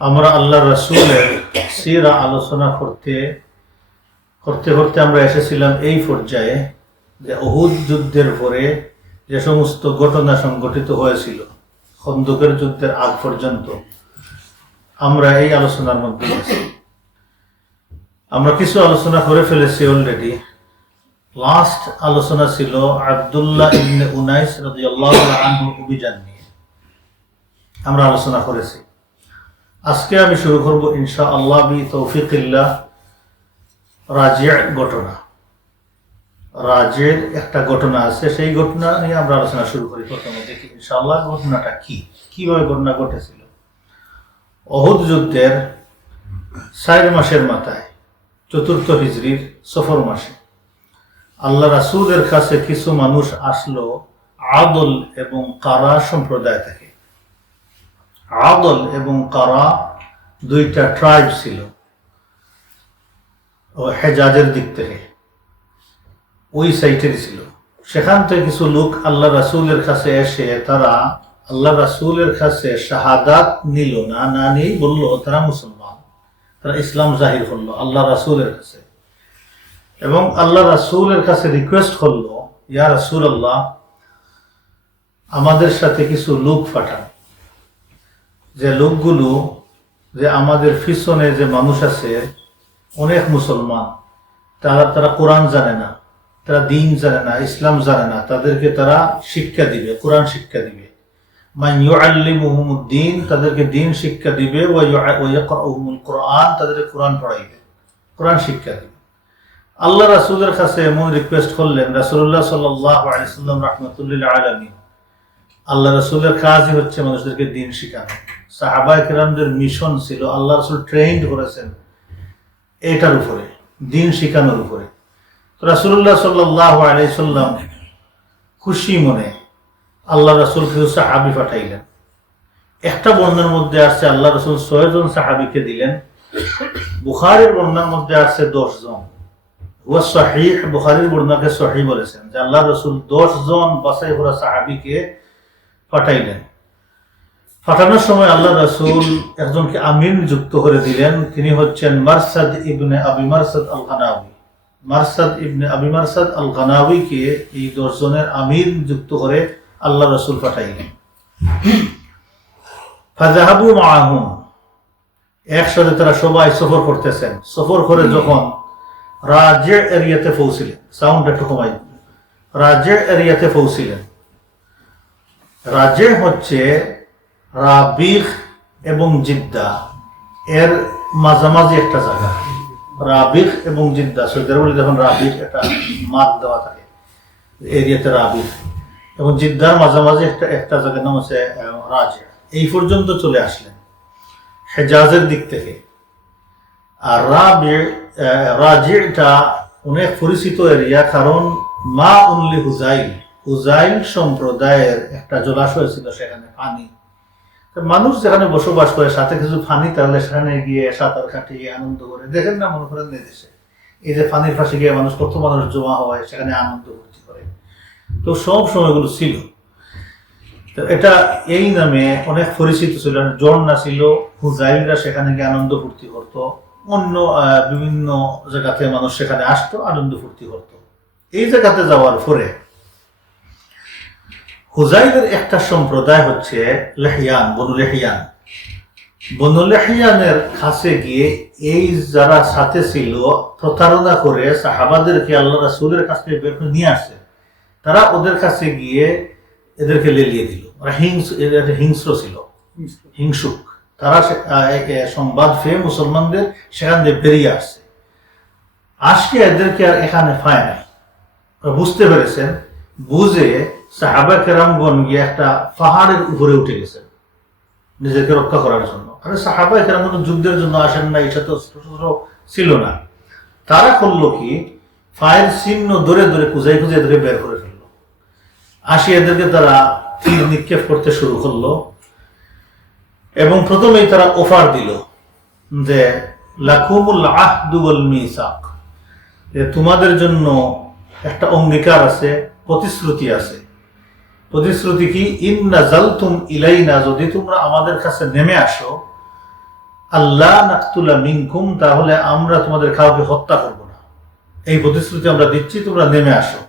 আমরা আল্লাহ রাসূলের সিরা আলোচনা করতে করতে আমরা এসেছিলাম এই পর্যায়ে যে উহুদ যুদ্ধের পরে যে সমস্ত ঘটনা সংঘটিত হয়েছিল খন্দকের যুদ্ধের আগ পর্যন্ত আমরা এই আলোচনার মধ্যে আছি। আমরা কিছু আলোচনা করে ফেলেছি অলরেডি। লাস্ট আলোচনা ছিল আব্দুল্লাহ ইবনে উনাইস রাদিয়াল্লাহু আনহু অভিযান নিয়ে আমরা আলোচনা করেছি। আজকে আমি শুরু করব ইনশাআল্লাহ বি তৌফিকিল্লাহ রাজিয়া ঘটনা। রাজের একটা ঘটনা আছে, সেই ঘটনা নিয়ে আমরা আলোচনা শুরু করি। প্রথমে দেখি ইনশাআল্লাহ ঘটনাটা কিভাবে ঘটনা ঘটেছিল। উহুদ যুদ্ধের 4 মাসের মাথায় 4th হিজরির সফর মাসে আল্লাহ রাসূলের কাছে কিছু মানুষ আসলো আদল এবং কারা সম্প্রদায় থেকে। আদল এবং কারা দুইটা ট্রাইব ছিল ও হেজাজের দিক থেকে, ওই সাইটের ছিল। সেখান থেকে কিছু লোক আল্লাহ রাসূলের কাছে এসে তারা আল্লাহ রাসূলের কাছে শাহাদাত নিল না নিয়েই বলল তারা মুসলমান, তারা ইসলাম জাহির করলো আল্লাহ রাসূলের কাছে। এবং আল্লাহ রাসূলের কাছে রিকোয়েস্ট করলো, ইয়া রাসূলুল্লাহ, আমাদের সাথে কিছু লোক পাঠান, যে লোকগুলো যে আমাদের পিছনে যে মানুষ আছে অনেক মুসলমান, তারা কোরআন জানে না, তারা দিন জানে না, ইসলাম জানে না, তাদেরকে তারা শিক্ষা দিবে, কোরআন শিক্ষা দিবে। মান ইউআল্লিমুহুমুদ্দিন, তাদেরকে দিন শিক্ষা দিবে, ওয়া ইয়াকরাউহুমুল কোরআন, তাদেরকে কোরআন পড়াইবে, কোরআন শিক্ষা দিবে। আল্লাহ রাসূলের কাছে এমন রিকোয়েস্ট করলেন। রাসূলুল্লাহ সাল্লাল্লাহু আলাইহি ওয়াসাল্লাম রাহমাতুল্লিল আলামিন, আল্লাহ রাসূলের কাজই হচ্ছে মানুষদেরকে দিন শেখানো। সাহাবায়ে কেরামদের মিশন ছিল, আল্লাহ রাসূল ট্রেন্ড করেছেন এটার উপরে, দিন শেখানোর উপরে। তো রাসূলুল্লাহ সাল্লাল্লাহু আলাইহি ওয়াসাল্লাম খুশি মনে আল্লাহ রাসূল কিছু সাহাবী পাঠাইলেন। একটা বর্ণনার মধ্যে আসছে আল্লাহ রাসূল 6 জন সাহাবীকে দিলেন। বুখারীর বর্ণনার মধ্যে আসছে 10 জন। ওয়া সহিহ, বুখারীর বর্ণনাকে সহিহ বলেছেন যে আল্লাহ রাসূল 10 জন বাছাই করা সাহাবীকে পাঠাইলেন। পাঠানোর সময় আল্লাহ রাসূল একজনকে আমির যুক্ত করে দিলেন। তিনি হচ্ছেন মারসাদ ইবনে আবি মারসাদ আল গানাবী। মারসাদ ইবনে আবি মারসাদ আল গানাবীকে এই 10 জনের আমির যুক্ত করে আল্লাহ রাসূল পাঠাইলেন। ফাযাহাবু মাআহুম, একসাথে তারা সবাই সফর করতেছেন। সফর করে যখন রাজে এরিয়াতে পৌঁছিলেন, সাউন্ড একটু কমাই, রাজে এরিয়াতে পৌঁছিলেন। রাজে হচ্ছে রাবিখ এবং জিদ্দা এর মাঝামাঝি একটা জায়গা। রাবিখ এবং জিদ্দা, সৌদি আরবে যখন রাবিখ একটা মার্ক দেওয়া থাকে এরিয়াতে, রাবিখ এবং জিদ্দার মাঝামাঝি একটা জায়গার নাম হচ্ছে রাজে। এই পর্যন্ত চলে আসলেন হেজাজের দিক থেকে। আর রাজিটা অনেক পরিচিত এরিয়া, কারণ মা উনলি হুজাইল সম্প্রদায়ের একটা জলাশয় ছিল, সেখানে পানি। মানুষ যেখানে বসবাস করে সাথে কিছু পানি, তাহলে সেখানে গিয়ে সাঁতার কাটিয়ে আনন্দ করে। দেখেন না, মনে করেন দেশে এই যে পানির পাশে গিয়ে কত মানুষ জমা হয়, সেখানে আনন্দ ফুর্তি করে। তো সব সময়গুলো ছিল। তো এটা এই নামে অনেক পরিচিত ছিল, ঝর্ণা ছিল। হুজাইলরা সেখানে গিয়ে আনন্দ ফুর্তি করতো। অন্য বিভিন্ন জায়গাতে মানুষ সেখানে আসতো, আনন্দ ফুর্তি করতো। এই জায়গাতে যাওয়ার পরে হুজাইলের একটা সম্প্রদায় হচ্ছে লেহিয়ান, বনু লেহিয়ান। বনু লেহিয়ানের কাছে গিয়ে এই যারা সাথে ছিল প্রতারণা করে সাহাবাদেরকে আল্লাহ রাসূলের কাছে বের করে নিয়ে আসছে। তারা ওদের কাছে গিয়ে এদেরকে লেলিয়ে দিল। হিংস্র ছিল, হিংসুক। তারা সংবাদ পেয়ে মুসলমানদের সেখান দিয়ে বেরিয়ে আসছে। আজকে এদেরকে আর এখানে পায় নাই, বুঝতে পেরেছেন। বুঝে সাহাবা কেরামগণ গিয়ে একটা পাহাড়ের উপরে উঠে গেছেন নিজেকে রক্ষা করার জন্য। আরে সাহাবা কেরামগণ যুদ্ধের জন্য আসেন না, এটা তো ছিল না। তারা করলো কি, ফায়ের চিহ্ন ধরে খুঁজে এদেরকে বের করে ফেললো। আসি এদেরকে তারা তীর নিক্ষেপ করতে শুরু করলো। এবং প্রথমেই তারা অফার দিল যে লাকুমুল আহদু ওয়াল মিসাক, যে তোমাদের জন্য একটা অঙ্গীকার আছে, প্রতিশ্রুতি আছে। প্রতিশ্রুতি কি, ইন নাযালতুম ইলাইনা, যদি তোমরা আমাদের কাছে নেমে আসো, আল্লাহ নাকতুলা মিনকুম, তাহলে আমরা তোমাদের কাউকে হত্যা করব না, এই প্রতিশ্রুতি আমরা দিচ্ছি, তোমরা নেমে আসো।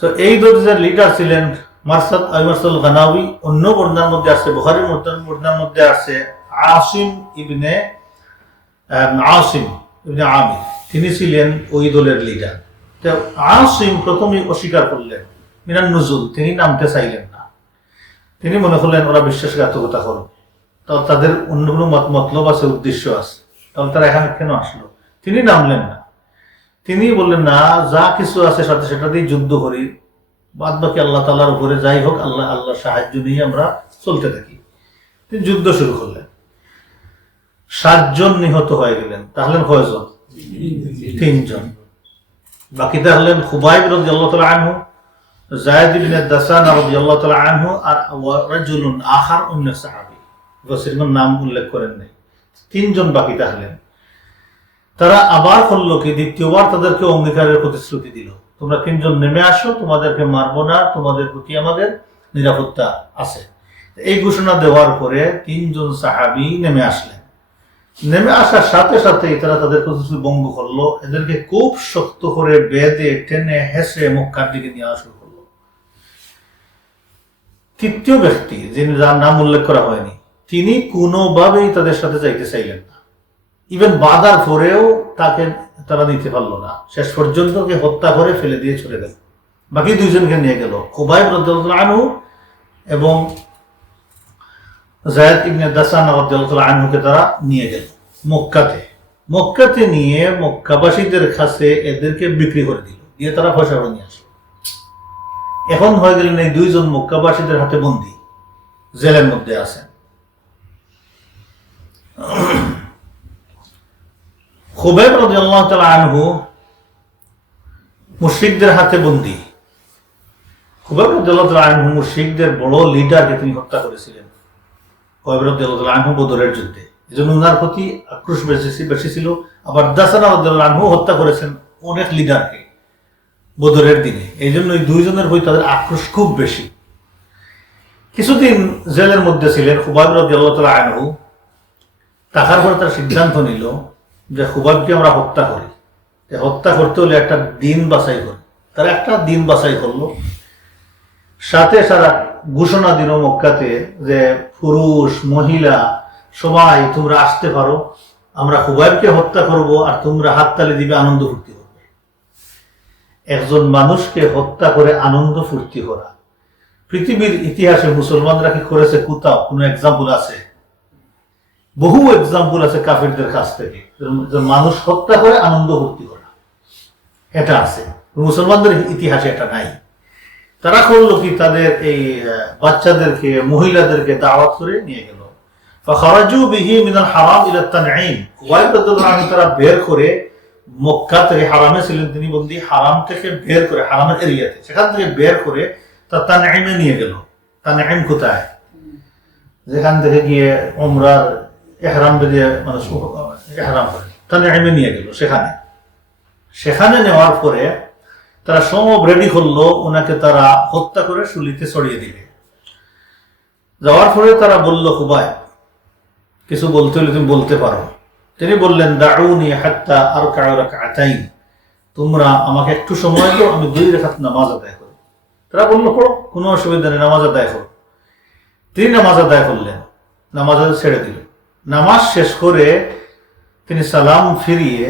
তো এই দলের লিডার ছিলেন মারসাদ গানাওয়ী। অন্য বর্ণনার মধ্যে আছে, বুখারীর বর্ণনার মধ্যে আছে আসিম ইবনে আমির, তিনি ছিলেন ওই দলের লিডার। তো আসিম প্রথমে অস্বীকার করলেন মিনান নুজুল, তিনি নামতে চাইলেন না। তিনি মনে করলেন ওরা বিশ্বাসঘাতকতা করবে, তো তাদের অন্য কোনো মতলব আছে, উদ্দেশ্য আছে, তাহলে তারা এখানে কেন আসলো। তিনি নামলেন না। তিনি বললেন না, যা কিছু আছে সাথে সেটা দিয়ে যুদ্ধ করি, বাদ বাকি আল্লাহ তাআলার উপরে যাই হোক, আল্লাহর সাহায্য নিয়ে আমরা চলতে থাকি। তিনি যুদ্ধ শুরু করলেন। 7 জন নিহত হয়ে গেলেন। তাহলে কয়জন? 3 জন। বাকিটা হলেন খুবাইব রাদিয়াল্লাহু তাআলা আনহু, যায়েদ ইবনে দাসানা রাদিয়াল্লাহু তাআলা আনহু, আর রাজুলুন আখার, অন্য সাহাবী, রাসূলের নাম উল্লেখ করেন নাই। 3 জন বাকি থাকলেন। তারা আবার করলো কি, দ্বিতীয়বার তাদেরকে অঙ্গীকারের প্রতিশ্রুতি দিল, তোমরা 3 জন নেমে আসো, তোমাদেরকে মারবো না, তোমাদের প্রতি আমাদের নিরাপত্তা আছে। এই ঘোষণা দেওয়ার পরে 3 জন সাহাবী নেমে আসলেন। নেমে আসার সাথে সাথেই তারা তাদের প্রতিশ্রুতি ভঙ্গ করলো, এদেরকে খুব শক্ত করে বেঁধে টেনে হেসে মক্কার দিকে নিয়ে আসা শুরু করলো। তৃতীয় ব্যক্তি, যিনি যার নাম উল্লেখ করা হয়নি, তিনি কোনোভাবেই তাদের সাথে যাইতে চাইলেন না। ইভেন বাধার পরেও তাকে তারা নিতে পারলো না। শেষ পর্যন্ত কে হত্যা করে ফেলে দিয়ে চলে গেল। বাকি 2 জনকে নিয়ে গেল, খুবাইব রাদিয়াল্লাহু আনহু এবং যায়েদ ইবনে দাসানা রাদিয়াল্লাহু আনহুকে তারা নিয়ে গেল মক্কাতে নিয়ে মক্কাবাসীদের কাছে এদেরকে বিক্রি করে দিল, দিয়ে তারা পয়সা করে নিয়ে আসলো। এখন হয়ে গেলেন এই 2 জন মক্কাবাসীদের হাতে বন্দী, জেলের মধ্যে আছেন। খুবাইব রাদিয়াল্লাহু তাআলা আনহু মুশরিকদের হাতে বন্দী। খুবাইব রাদিয়াল্লাহু তাআলা আনহু মুশরিকদের বড় লিডারকে তিনি হত্যা করেছিলেন। খুবাইব রাদিয়াল্লাহু তাআলা আনহু বদরের যুদ্ধে, এজন্য ওনার প্রতি আক্রোশ বেশি ছিল। আবার দাসানা রাদিয়াল্লাহু আনহু হত্যা করেছেন অনেক লিডারকে বদরের দিনে, এই জন্য এই 2 জনের প্রতি তাদের আক্রোশ খুব বেশি। কিছুদিন জেলের মধ্যে ছিলেন খুবাইব রাদিয়াল্লাহু তাআলা আনহু। থাকার পর তার সিদ্ধান্ত নিল যে খুবাইবকে আমরা হত্যা করি, হত্যা করতে হলে একটা দিন বাছাই করি। তারা একটা দিন বাছাই করলো, সাথে সারা ঘোষণা দিল মক্কাতে যে পুরুষ মহিলা সবাই তোমরা আসতে পারো, আমরা খুবাইবকে হত্যা করব, আর তোমরা হাততালি দিবে, আনন্দ ফুর্তি করবে। একজন মানুষকে হত্যা করে আনন্দ ফুর্তি করা পৃথিবীর ইতিহাসে মুসলমানরা কি করেছে? কোথাও কোনো এক্সাম্পল আছে? বহু এক্সাম্পল আছে কাফিরদের কাছ থেকে, মানুষ হত্যা করে আনন্দ ফুর্তি করা, এটা আছে। মুসলমানদের ইতিহাসে এটা নাই। তারা করলো কি, তাদের এই বাচ্চাদেরকে মহিলাদেরকে দাওয়াত করে নিয়ে গেল। ফাখারাজু বিহি মিনাল হারাম ইলা তানঈম, খুবাইব রাদিয়াল্লাহু আনহু তারা বের করে মক্কা থেকে, হারামে ছিলেন তিনি বন্দী, হারাম থেকে বের করে, হারামের এরিয়াতে, সেখান থেকে বের করে তা তানঈমে নিয়ে গেল। তানঈম কোথায়? যেখান থেকে গিয়ে উমরার ইহরাম বেঁধে মানুষ ইহরাম করে, তানঈমে নিয়ে গেল। সেখানে নেওয়ার পরে তারা সব রেডি করলো, ওনাকে তারা হত্যা করে শুলিতে ছড়িয়ে দিবে। যাওয়ার পরে তারা বলল, খুবাইব কিছু বলতে হলে তুমি বলতে পারো। তিনি বললেন, দাউনি হাত্তা আরকাউ রাকআতাইন, তোমরা আমাকে একটু সময় দাও, আমি 2 রাকাত নামাজ আদায় করি। তারা বলল, করো, কোনো অসুবিধা নেই, নামাজ আদায় করো। তিনি নামাজ আদায় করলেন, নামাজ ছেড়ে দিল। নামাজ শেষ করে তিনি সালাম ফিরিয়ে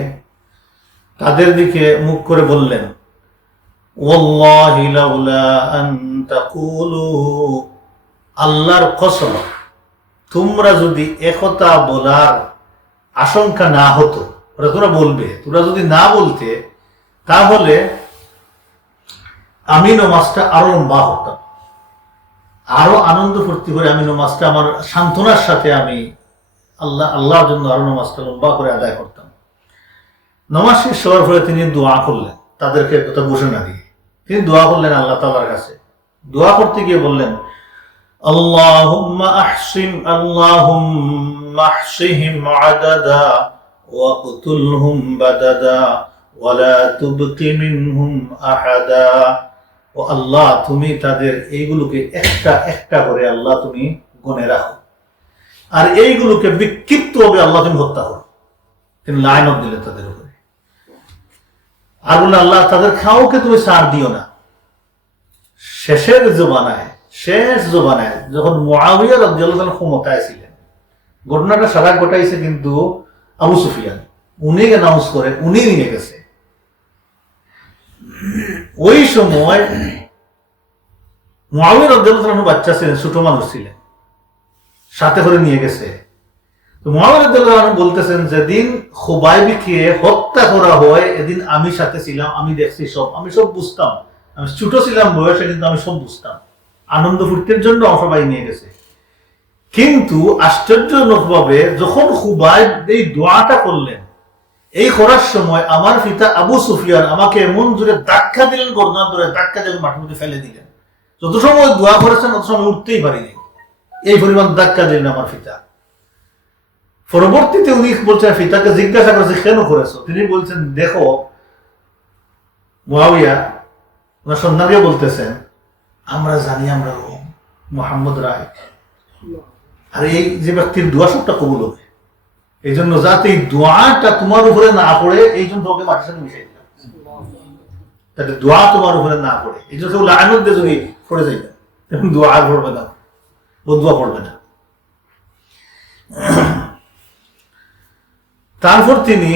তাদের দিকে মুখ করে বললেন, ওয়াল্লাহি লাউলা আন তাকুলু, আল্লাহর কসম, তোমরা যদি একথা বলার আশঙ্কা না হতো, তোমরা বলবে, তোমরা যদি না বলতে, তাহলে আমি নমাজটা আরো লম্বা হতাম, আরো আনন্দ ফুর্তি করে আমি নমাজটা আমার সান্ত্বনার সাথে আমি আল্লাহর জন্য আরো নমাজটা লম্বা করে আদায় করতাম। নমাজ শেষ হওয়ার পরে তিনি দোয়া করলেন, তাদেরকে কথা ঘোষণা দিয়ে তিনি দোয়া করলেন আল্লাহ তাআলার কাছে। দোয়া করতে গিয়ে বললেন, আল্লাহুম্মা আহসিহিম আদাদা ওয়া কতুলহুম বাদাদা ওয়া লা তুবকি মিনহুম আহাদা। ও আল্লাহ, তুমি তাদের এইগুলোকে একটা একটা করে আল্লাহ তুমি গুনে রাখো, আর এইগুলোকে বিক্ষিপ্ত হবে আল্লাহ তুমি হত্যা করো। তিনি লায়নত দিলেন তাদের উপরে। আর বলে আল্লাহ তাদের খাওয়াকে তুমি ছাড় দিও না। শেষ জবানায় যখন মুআবিয়া রাদিয়াল্লাহু আনহু ক্ষমতায় ছিলেন, ঘটনাটা সারা ঘটাইছে কিন্তু আবু সুফিয়ান, উনি অ্যানাউন্স করে, উনি নিয়ে গেছে। ওই সময় মুআবিয়া রাদিয়াল্লাহু আনহু বাচ্চা ছিলেন, ছোট মানুষ ছিলেন, সাথে করে নিয়ে গেছে। তো মুআবিয়া রাদিয়াল্লাহু আনহু বলতেছেন, যেদিন খুবাইবকে হত্যা করা হয় এদিন আমি সাথে ছিলাম, আমি দেখছি সব, আমি সব বুঝতাম। আমি ছোট ছিলাম বয়সে, কিন্তু আমি সব বুঝতাম। আনন্দ ফুর্তির জন্য সবাই নিয়ে গেছে। কিন্তু আশ্চর্যজনকভাবে যখন খুবাইব এই দোয়াটা করলেন, এই করার সময় আমার পিতা আবু সুফিয়ান আমাকে এমন জোরে ধাক্কা দিলেন, গর্দন ধরে ধাক্কা দিয়ে মাটির মধ্যে ফেলে দিলেন। যত সময় দোয়া করেছেন তত সময় উঠতেই পারিনি, এই পরিমাণ ধাক্কা দিলেন আমার পিতা। পরবর্তীতে উনি বলছেন, পিতাকে জিজ্ঞাসা করেছে কেন করেছো? তিনি বলছেন, দেখো মুআবিয়া, ওনার সন্তানকে বলতেছেন, আমরা জানি আমরা মুহাম্মদ রায়, আর এই যে ব্যক্তির দোয়া সবটা কবুল হবে, এই জন্য যাতে এই দোয়াটা তোমার উপরে না পড়ে, এই জন্য তোকে মাটির সাথে মিশাই দিলাম, যাতে দোয়া তোমার উপরে না পড়ে। এই জন্য কেউ লায়নত দিয়ে যদি পড়ে যাইবে, তখন দোয়া আর পড়বে না, বদুয়া পড়বে না। তারপর তিনি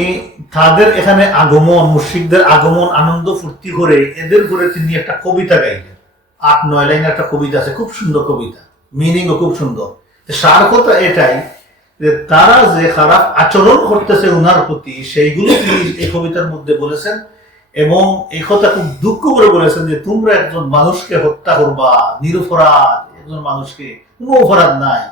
তাদের এখানে আগমন, মুশরিকদের আগমন আনন্দ ফুর্তি করে এদের করে তিনি একটা কবিতা গাইলেন। 8-9 লাইনের একটা কবিতা আছে, খুব সুন্দর কবিতা, মিনিংও খুব সুন্দর। সার কথা এটাই যে তারা যে খারাপ আচরণ করতেছে উনার প্রতি, সেইগুলো তিনি এই কবিতার মধ্যে বলেছেন। এবং এই কথা খুব দুঃখ করে বলেছেন যে তোমরা একজন মানুষকে হত্যা করবা, নিরপরাধ একজন মানুষকে, কোনো অপরাধ নাই,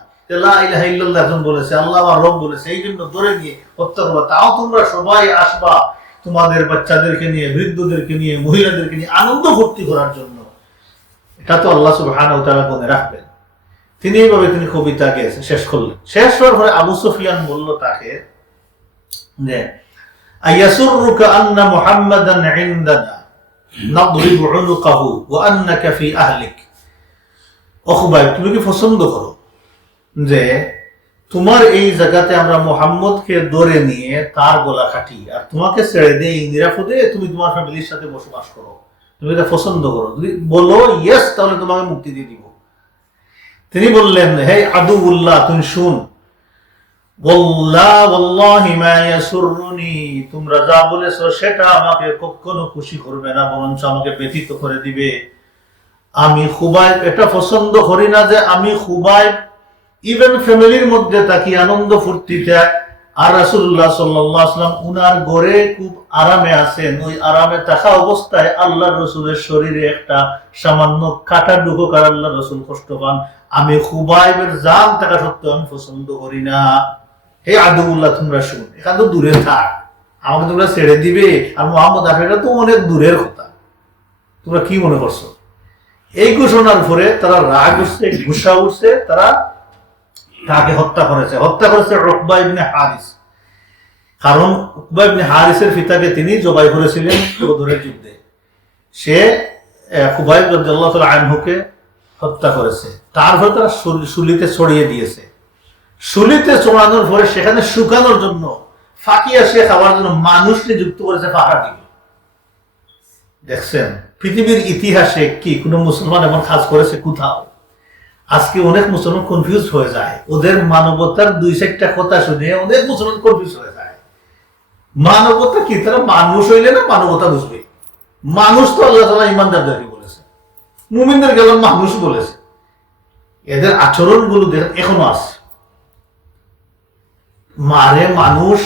লা ইলাহা ইল্লাল্লাহ একজন বলেছে, আল্লাহ আমার রব বলেছে, এই জন্য ধরে নিয়ে হত্যা করবা। তাও তোমরা সবাই আসবা তোমাদের বাচ্চাদেরকে নিয়ে, বৃদ্ধদেরকে নিয়ে, মহিলাদেরকে নিয়ে আনন্দ ফুর্তি করার জন্য। এটা তো আল্লাহ সুবহানাহু ওয়া তাআলা মনে রাখবেন। তিনি এইভাবে তিনি কবিতা গেয়েছেন, শেষ করলেন। শেষ হওয়ার পরে আবু সুফিয়ান বলল তাকে যে, আয়াসুররুকা আন্না মুহাম্মাদান ইনদানা নাদরিবু উনুকাহু ওয়া আন্নাকা ফি আহলিক। ও খুবাইব, তুমি কি পছন্দ করো যে তোমার এই জায়গাতে আমরা মুহাম্মদকে ধরে নিয়ে তার গলা কাটি, আর তোমাকে ছেড়ে দেই নিরাপদে, তুমি তোমার ফ্যামিলির সাথে বসবাস করো? তুমি এটা পছন্দ করো? যদি বলো ইয়েস, তাহলে তোমাকে মুক্তি দিয়ে দিব। তিনি বললেন, হে আদুউল্লাহ, তুমি শুন, ওয়াল্লাহি মা ইয়াসুররুনি, তোমরা যা বলেছো সেটা আমাকে কখনো খুশি করবে না, বরঞ্চ আমাকে ব্যথিত করে দিবে। আমি খুবাইব এটা পছন্দ করি না যে আমি খুবাইব ইভেন ফ্যামিলির মধ্যে থাকি আনন্দ ফুর্তিতে, আর রাসূলুল্লাহ সাল্লাল্লাহু আলাইহি ওয়াসাল্লাম উনার ঘরে খুব আরামে আছেন, ওই আরামে থাকা অবস্থায় আল্লাহর রাসূলের শরীরে একটা সামান্য কাটা ঢুকুক আর আল্লাহর রাসূল কষ্ট পান, আমি খুবাইবের জান থাকা সত্ত্বেও আমি পছন্দ করি না। হে আদুউল্লাহ, তোমরা শুন, এখান তো দূরে থাক, আমাকে তোমরা ছেড়ে দিবে, আর মুহাম্মদ আসলে তো অনেক দূরের কথা, তোমরা কি মনে করছো? এই ঘোষণার উপরে তারা রাগ উঠছে, গুসা উঠছে, তারা তাকে হত্যা করেছে উকবা ইবনে হারিস। কারণ উকবা ইবনে হারিসের পিতাকে তিনি জবাই করেছিলেন বদরের যুদ্ধে। সে খুবাইব রাদিয়াল্লাহু তাআলা আনহুকে হত্যা করেছে। তারপরে তারা শুলিতে ছড়িয়ে দিয়েছে। শুলিতে ছড়ানোর পরে সেখানে শুকানোর জন্য ফাঁকিয়া সে খাওয়ার জন্য মানুষকে যুক্ত করেছে পাহাড়ি। দেখছেন পৃথিবীর ইতিহাসে কি কোনো মুসলমান এমন কাজ করেছে কোথাও? আজকে অনেক মুসলমান কনফিউজ হয়ে যায়, ওদের মানবতার 2-4টা কথা শুনে অনেক মুসলমান কনফিউজ হয়ে যায়। মানবতা কি? তারা মানুষ হইলে না মানবতা বুঝবে? মানুষ তো আল্লাহ তাআলা ইমানদারদেরকে বলেছে, মুমিনদেরকে আল্লাহ মানুষ বলেছে। এদের আচরণ গুলো দেখেন এখনো আছে, মারে মানুষ,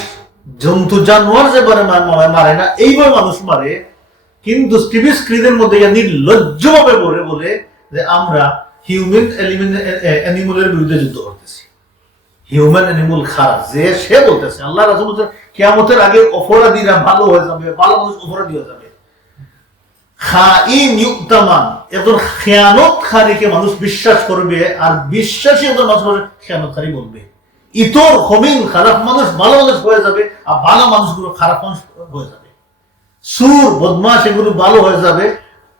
জন্তু জানোয়ার যে মারে না এইভাবে মানুষ মারে। কিন্তু টিভি স্ক্রিনের মধ্যে নির্লজ্জভাবে বলে যে আমরা হিউম্যান অ্যানিমালের বিরুদ্ধে যুদ্ধ করতেছি, হিউম্যান অ্যানিমাল খারাপ। যে সে বলতেছে আল্লাহ রাসূল বলছেন কিয়ামতের আগে অপরাধীরা ভালো হয়ে যাবে, ভালো মানুষ অপরাধী হয়ে যাবে। খাইন ইউতামান, একজন খেয়ানতকারীকে মানুষ বিশ্বাস করবে, আর বিশ্বাসী একজন মানুষ খেয়ানতকারী বলবে। ইতর খমিন, খারাপ মানুষ ভালো মানুষ হয়ে যাবে, আর ভালো মানুষগুলো খারাপ মানুষ হয়ে যাবে। সুর বদমাশ এগুলো ভালো হয়ে যাবে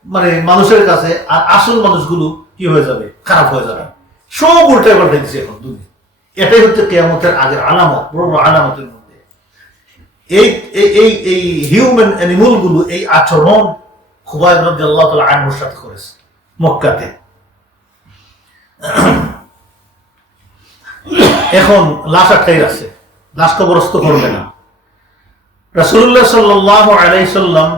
মানে মানুষের কাছে, আর আসল মানুষগুলো কি হয়ে যাবে? খারাপ হয়ে যাবে। সব উল্টায় পাল্টাই দিচ্ছে এখন দুনিয়া। এটাই হচ্ছে কিয়ামতের আগের আলামত, বড় বড় আলামতের মধ্যে। এই এই এই হিউম্যান অ্যানিমাল গুলো এই আচরণ খুবাইব রাদিয়াল্লাহু তাআলা আনহুর সাথে করেছে মক্কাতে। এখন লাশ আটকাই আছে, লাশ কবরস্থ করবে না। রাসূলুল্লাহ সাল্লাল্লাহু আলাইহি সাল্লাম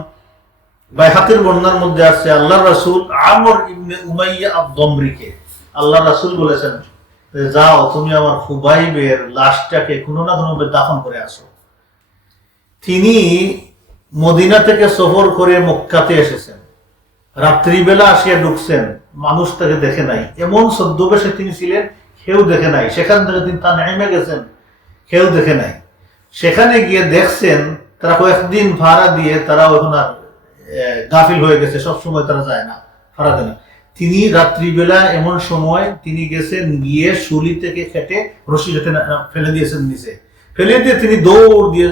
বাইহাকির বর্ণনার মধ্যে আছে, আল্লাহর রাসূল আমর ইবনে উমাইয়া আদ-দমরিকে আল্লাহর রাসূল বলেছেন যে যাও তুমি আমার খুবাইবের লাশটাকে কোনো না কোনোভাবে দাফন করে আসো। তিনি মদিনা থেকে সফর করে মক্কাতে এসেছেন, রাত্রিবেলা আসিয়া ঢুকছেন, মানুষ তাকে দেখে নাই, এমন ছদ্মবেশে তিনি ছিলেন কেউ দেখে নাই। সেখান থেকে তিনি তানঈমে গেছেন, কেউ দেখে নাই। সেখানে গিয়ে দেখছেন তারা কয়েকদিন ভাড়া দিয়ে তারা ওখানে গাফিল হয়ে গেছে, সবসময় তারা যায় না, ভাড়া দেয় না। তিনি রাত্রিবেলা এমন সময় তিনি গেছেন, গিয়ে শুলি থেকে কেটে রশি কেটে ফেলে দিয়েছেন নিচে, ফেলে দিয়ে তিনি দৌড় দিয়ে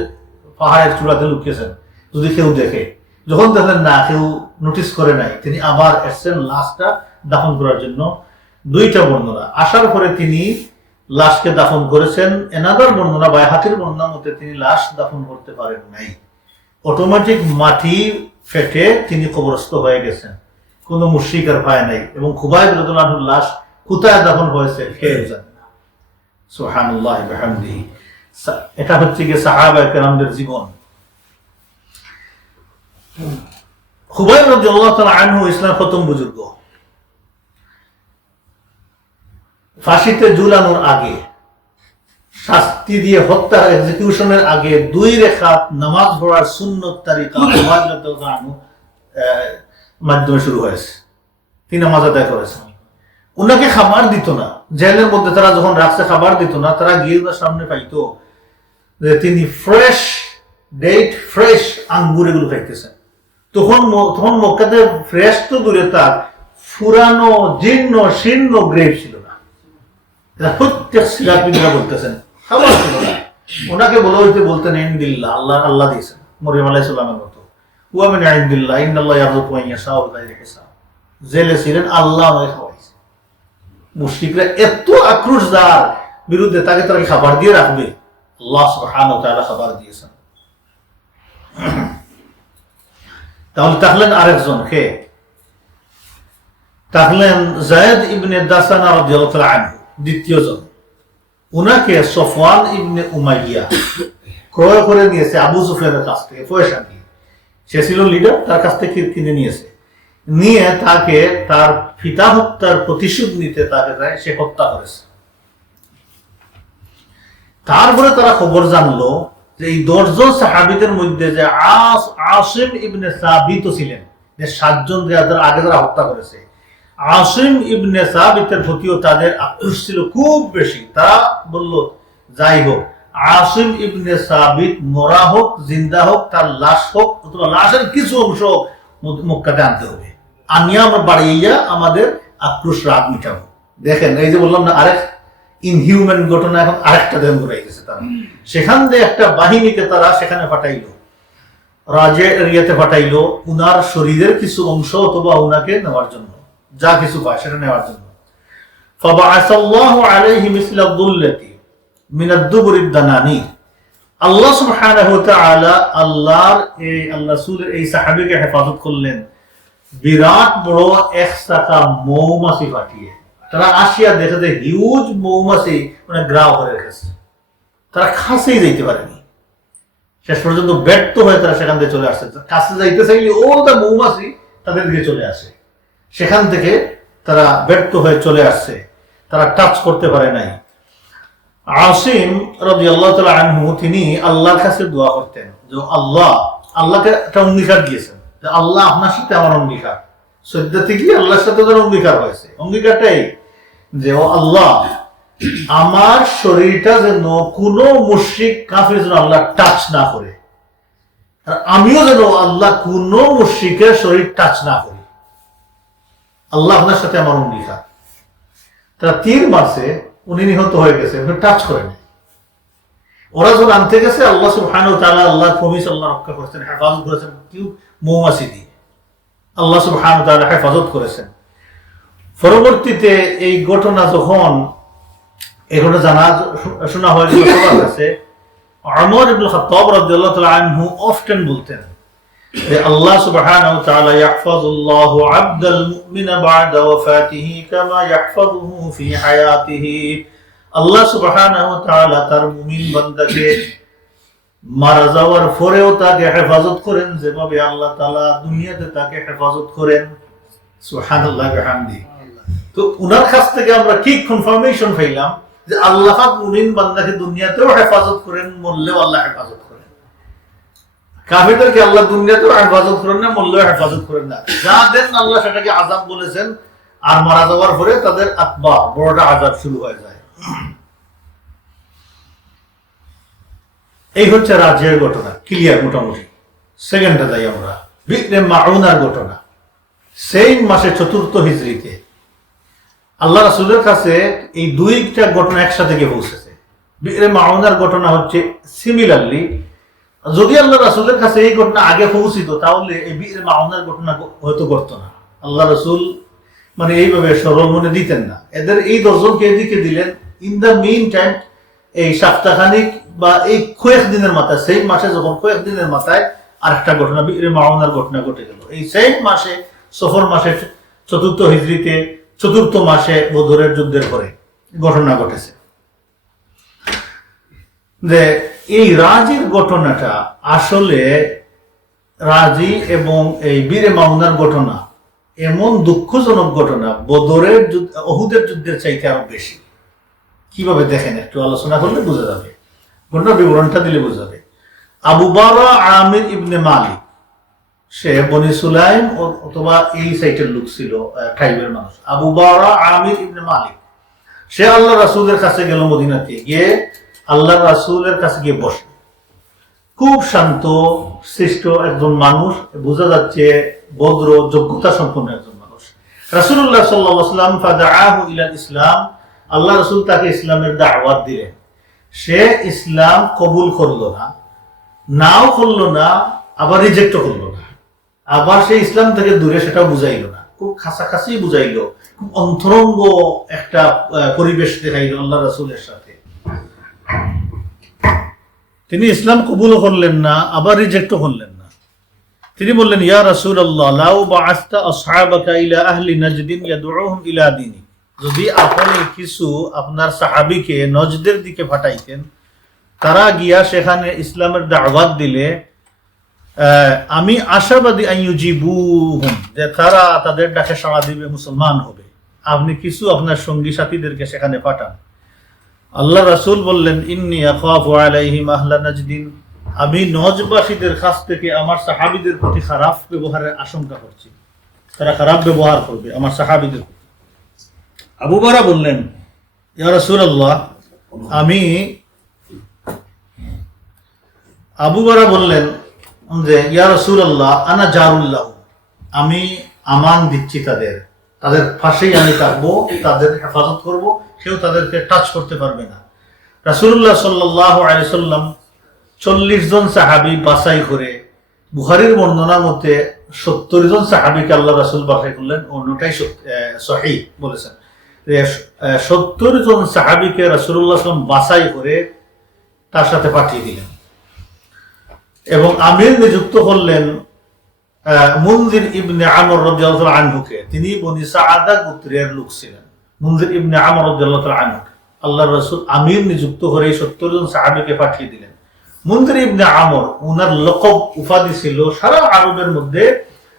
পাহাড়ের চূড়াতে লুকিয়েছেন যদি কেউ দেখে। যখন দেখলেন না, কেউ নোটিস করে নাই, তিনি আবার এসছেন লাশটা দাফন করার জন্য। দুইটা বর্ণনা, আসার পরে তিনি লাশকে দাফন করেছেন। এনাদার বর্ণনা বাইহাকির বর্ণনা মতে তিনি লাশ দাফন করতে পারেন নাই, অটোমেটিক মাটি ফেটে তিনি কবরস্থ হয়ে গেছেন, কোনো মুশরিক আর পায় নাই। এবং খুবাইব রাদিয়াল্লাহু আনহুর লাশ কোথায় দাফন হয়েছে কেউ জানে না। সুবহানাল্লাহ ওয়া বিহামদিহি। এটা হচ্ছে গিয়ে সাহাবায়ে কেরামদের জীবন। খুবাইব রাদিয়াল্লাহু তাআলা আনহু ইসলাম প্রথম বুজুর্গ। ফাঁসিতে ঝুলানোর আগে, শাস্তি দিয়ে হত্যা এক্সিকিউশনের আগে 2 রাকাত নামাজ পড়ার সুন্নত তরিকা খুবাইব রাদিয়াল্লাহু আনহু মাধ্যমে শুরু হয়েছে। তিনি নামাজ আদায় করেছেন। ওনাকে খাবার দিত না, জেলের মধ্যে তারা যখন রাখছে খাবার দিত না, তারা গিয়ে ওনার সামনে পাইতো যে তিনি ফ্রেশ ডেট, ফ্রেশ আঙ্গুর এগুলো খাইতেছেন। তখন মক্কাতে ফ্রেশ তো দূরে তার ফুরানো জীর্ণ শীর্ণ গ্রেপ ছিল না। এটা প্রত্যেক সিরাপিনরা বলতেছেন খাবার ছিল না। ওনাকে বলতেন ইনদিল্লাহ, আল্লাহ আল্লাহ দিয়েছেন, মরিয়ম আলাইহিস সালামের মতো। ওয়া মিন ইনদিল্লাহ ইন্নাল্লাহ ইয়ারযুকু মান ইয়াশাউ বিগাইরি হিসাব। জেলে ছিলেন, আল্লাহ আমাকে খাওয়াইছে। মুশরিকরা এত আক্রোশ যার বিরুদ্ধে, তাকে তারা খাবার দিয়ে রাখবে, আল্লাহ সুবহানাহু ওয়া তাআলা খাবার দিয়েছেন। তাহলে থাকলেন আরেকজন, কে থাকলেন যায়েদ ইবনে দাসানা রাদিয়াল্লাহু তাআলা আনহু, দ্বিতীয় জন। উনাকে সফওয়ান ইবনে উমাইয়া ক্রয় করে নিয়েছে আবু সুফিয়ানের কাছ থেকে পয়সা দিয়ে। সে ছিল লিডার, তার কাছ থেকে কিনে নিয়ে তাকে তার পিতা হত্যার প্রতিশোধ নিতে তাকে সে হত্যা করেছে। তারপরে তারা খবর জানলো যে এই 10 জন সাহাবীদের মধ্যে যে আসিম ইবনে সাবিত ছিলেন, যে 7 জন যাদের আগে যারা হত্যা করেছে, আসিম ইবনে সাবিতের প্রতিও তাদের আক্রোশ ছিল খুব বেশি। তারা বলল যাই হোক, আসিম ইবনে সাবিত মরা হোক জিন্দা হোক, তার লাশ হোক অথবা লাশের কিছু অংশ মক্কাতে আনতে হবে, আনিয়া আমরা বাড়িয়া আমাদের আক্রোশ রাগ মিটাবো। দেখেন এই যে বললাম না, আরেক ইনহিউম্যান ঘটনা এখন আরেকটা দেন ঘুরাই গেছে। তারা সেখান দিয়ে একটা বাহিনীকে তারা সেখানে পাঠাইলো, রাজে এরিয়াতে পাঠাইলো, উনার শরীরের কিছু অংশ অথবা উনাকে নেওয়ার জন্য, যা কিছু পায় সেটা নেওয়ার জন্য। ফাবাআসাল্লাহু আলাইহি মিসলা দুল্লাতি মিনাদ দুবুরিদ দানানি। আল্লাহ সুবহানাহু ওয়া তাআলা আল্লাহর রাসূলের এই সাহাবীকে হেফাজত করলেন বিরাট বড় এক শাখা মৌমাছি পাঠিয়ে। তারা আসিয়া দেখে যে হিউজ মৌমাছি মানে গ্রাও করে রেখেছে, তারা কাছেই যাইতে পারেনি। শেষ পর্যন্ত ব্যর্থ হয়ে তারা সেখান থেকে চলে আসছে। কাছে যাইতে চাইলে ওটা মৌমাছি তাদের দিকে চলে আসে, সেখান থেকে তারা ব্যর্থ হয়ে চলে আসছে, তারা টাচ করতে পারে নাই। আসিম রাদিয়াল্লাহু তাআলা আনহু তিনি আল্লাহর কাছে দোয়া করতেন যে আল্লাহকে একটা অঙ্গীকার দিয়েছেন যে আল্লাহ আপনার সাথে আমার অঙ্গীকার, সদ্যতে গিয়ে আল্লাহর সাথে তার অঙ্গীকার হয়েছে। অঙ্গীকারটাই যে ও আল্লাহ, আমার শরীরটা যেন কোনো মুশরিক কাফির যেন আল্লাহ টাচ না করে, আর আমিও যেন আল্লাহ কোনো মুশরিকের শরীর টাচ না করি। আল্লাহ আপনার সাথে আমার অঙ্গীকার। তারা তীর মারছে, উনি নিহত হয়ে গেছে, টাচ করেনি। ওরা যখন আনতে গেছে, আল্লাহ সুবহানাহু ওয়া তাআলা আল্লাহর প্রমিস আল্লাহ রক্ষা করেছেন, হেফাজত করেছেন। কেউ মৌমাছি দিয়ে আল্লাহ সুবহানাহু ওয়া তাআলা হেফাজত করেছেন। পরবর্তীতে এই ঘটনা যখন এগুলো জানা শোনা হয়েছিল সবার কাছে। ওমর ইবনে খাত্তাব রাদিয়াল্লাহু তাআলা আনহু often বলতেন যে আল্লাহ সুবহানাহু ওয়া তাআলা ইয়াহফাজুল্লাহু আবদাল মুমিনা বা'দা ওয়াফাতিহি কামা ইয়াহফাজুহু ফি হায়াতিহি। আল্লাহ সুবহানাহু ওয়া তাআলা তার মুমিন বান্দাকে মারা যাওয়ার পরেও তাকে হেফাজত করেন যেভাবে আল্লাহ তাআলা দুনিয়াতে তাকে হেফাজত করেন। সুবহানাল্লাহ ওয়া বিহামদিহি। তো উনার কাছ থেকে আমরা ঠিক কনফার্মেশন পাইলাম যে আল্লাহ পাক মুমিন বান্দাকে দুনিয়াতেও হেফাজত করেন, মরলেও আল্লাহ হেফাজত করেন। কাফিরদেরকে আল্লাহ দুনিয়াতেও হেফাজত করেন না, মরলেও হেফাজত করেন না। যা দেন আল্লাহ সেটাকে আযাব বলেছেন, আর মারা যাওয়ার পরে তাদের আতবা বড়টা আযাব শুরু হয়ে যায়। এই হচ্ছে রাজের ঘটনা, ক্লিয়ার মোটামুটি। সেকেন্ডে যাই আমরা, বি'রে মাউনার ঘটনা। সেই মাসে 4th হিজরিতে আল্লাহ রাসূলের কাছে এই দুইটা ঘটনা একসাথে গিয়ে পৌঁছেছে। বি'রে মাউনার ঘটনা হচ্ছে সিমিলারলি, যদি আল্লাহ রাসূলের কাছে এই ঘটনা আগে পৌঁছিত তাহলে এই বি'রে মাউনার ঘটনা হয়তো ঘটতো না। আল্লাহ রাসূল মানে এইভাবে সরল মনে দিতেন না। এদের এই 10 জনকে এদিকে দিলেন। ইন দ্য মিন টাইম এই সপ্তাহখানিক বা এই কয়েক দিনের মাথায়, সেই মাসে যখন কয়েক দিনের মাথায় আরেকটা ঘটনা বি'রে মাউনার ঘটনা ঘটে গেল। এই সেই মাসে সফর মাসে 4th হিজরিতে 4th মাসে বদরের যুদ্ধের পরে ঘটনা ঘটেছে। যে এই রাজির ঘটনাটা আসলে রাজি এবং এই বীরে মাউনার ঘটনা এমন দুঃখজনক ঘটনা, বদরের উহুদের যুদ্ধের চাইতে আরো বেশি। কিভাবে দেখেন, একটু আলোচনা করলে বোঝা যাবে, ঘটনার বিবরণটা দিলে বোঝা যাবে। আবু বারা আমির ইবনে মালিক, সে বনি সুলাইম অথবা এই সাইটের লোক ছিল, ট্রাইবের মানুষ। আবু বারা আমির ইবনে মালিক, সে আল্লাহ রাসূলের কাছে গেল, মদিনাতে গিয়ে আল্লাহ রাসূলের কাছে গিয়ে বসে। খুব শান্ত শিষ্ট একজন মানুষ, বোঝা যাচ্ছে ভদ্র যোগ্যতা সম্পন্ন একজন মানুষ। রাসূলুল্লাহ সাল্লাল্লাহু আলাইহি ওয়াসাল্লাম ফাদাআহু ইলাল ইসলাম, আল্লাহ রাসূল তাকে ইসলামের দাওয়াত দিলেন। সে ইসলাম কবুল করলো না, নাও করলো না, আবার রিজেক্টও করলো না, আবার সে ইসলাম থেকে দূরে সেটাও বুঝাইলো না, খুব কাছাকাছি বুঝাইলো, খুব অন্তরঙ্গ একটা পরিবেশ দেখাইলো আল্লাহ রাসূলের সাথে। তিনি ইসলাম কবুলও করলেন না, আবার রিজেক্টও করলেন না। তিনি বললেন, ইয়া রাসূলুল্লাহ, লাউ বাআসতা আসহাবাকা ইলা আহলি নাজদিন ইয়াদউহুম ইলা দীনি, যদি আপনি কিছু আপনার সাহাবীকে নজদের দিকে পাঠাইতেন, তারা গিয়া সেখানে ইসলামের দাওয়াত দিলে, আমি আশাবাদী আইয়ুজিবুহুম, যে তারা তাদের ডাকে সাড়া দিবে, মুসলমান হবে। আপনি কিছু আপনার সঙ্গী সাথীদেরকে সেখানে পাঠান। আল্লাহ রাসূল বললেন, ইন্নী আখাফু আলাইহিম আহলা নাজদিন, আমি নজবাসীদের কাছ থেকে আমার সাহাবীদের প্রতি খারাপ ব্যবহারের আশঙ্কা করছি, তারা খারাপ ব্যবহার করবে আমার সাহাবীদের। আবু বারা বললেন, ইয়া রাসূলুল্লাহ, আবু বারা বললেন যে ইয়া রাসূলুল্লাহ, আনা জারুল্লাহ, আমি আমান দিচ্ছি তাদের পাশেই আমি থাকবো, তাদের হেফাজত করব, কেউ তাদেরকে টাচ করতে পারবে না। রাসূলুল্লাহ সাল্লাল্লাহু আলাইহি ওয়াসাল্লাম 40 জন সাহাবী বাছাই করে, বুখারীর বর্ণনা মতে 70 জন সাহাবীকে আল্লাহ রাসূল বাছাই করলেন, অন্যটাই সহিহ বলেছেন। 70 জন সাহাবীকে রাসূলুল্লাহ সাল্লাল্লাহু আলাইহি ওয়াসাল্লাম বাছাই করে তার সাথে পাঠিয়ে দিলেন এবং আমির নিযুক্ত করলেন মুনজির ইবনে আমর রাদিয়াল্লাহু আনহুকে। তিনি বনি সাআদা গোত্রের লোক ছিলেন। মুনজির ইবনে আমর রাদিয়াল্লাহু আনহু আল্লাহর রাসূল আমির নিযুক্ত করে 70 জন সাহাবীকে পাঠিয়ে দিলেন। মুনজির ইবনে আমর, ওনার লকব উপাধি ছিল সারা আরবের মধ্যে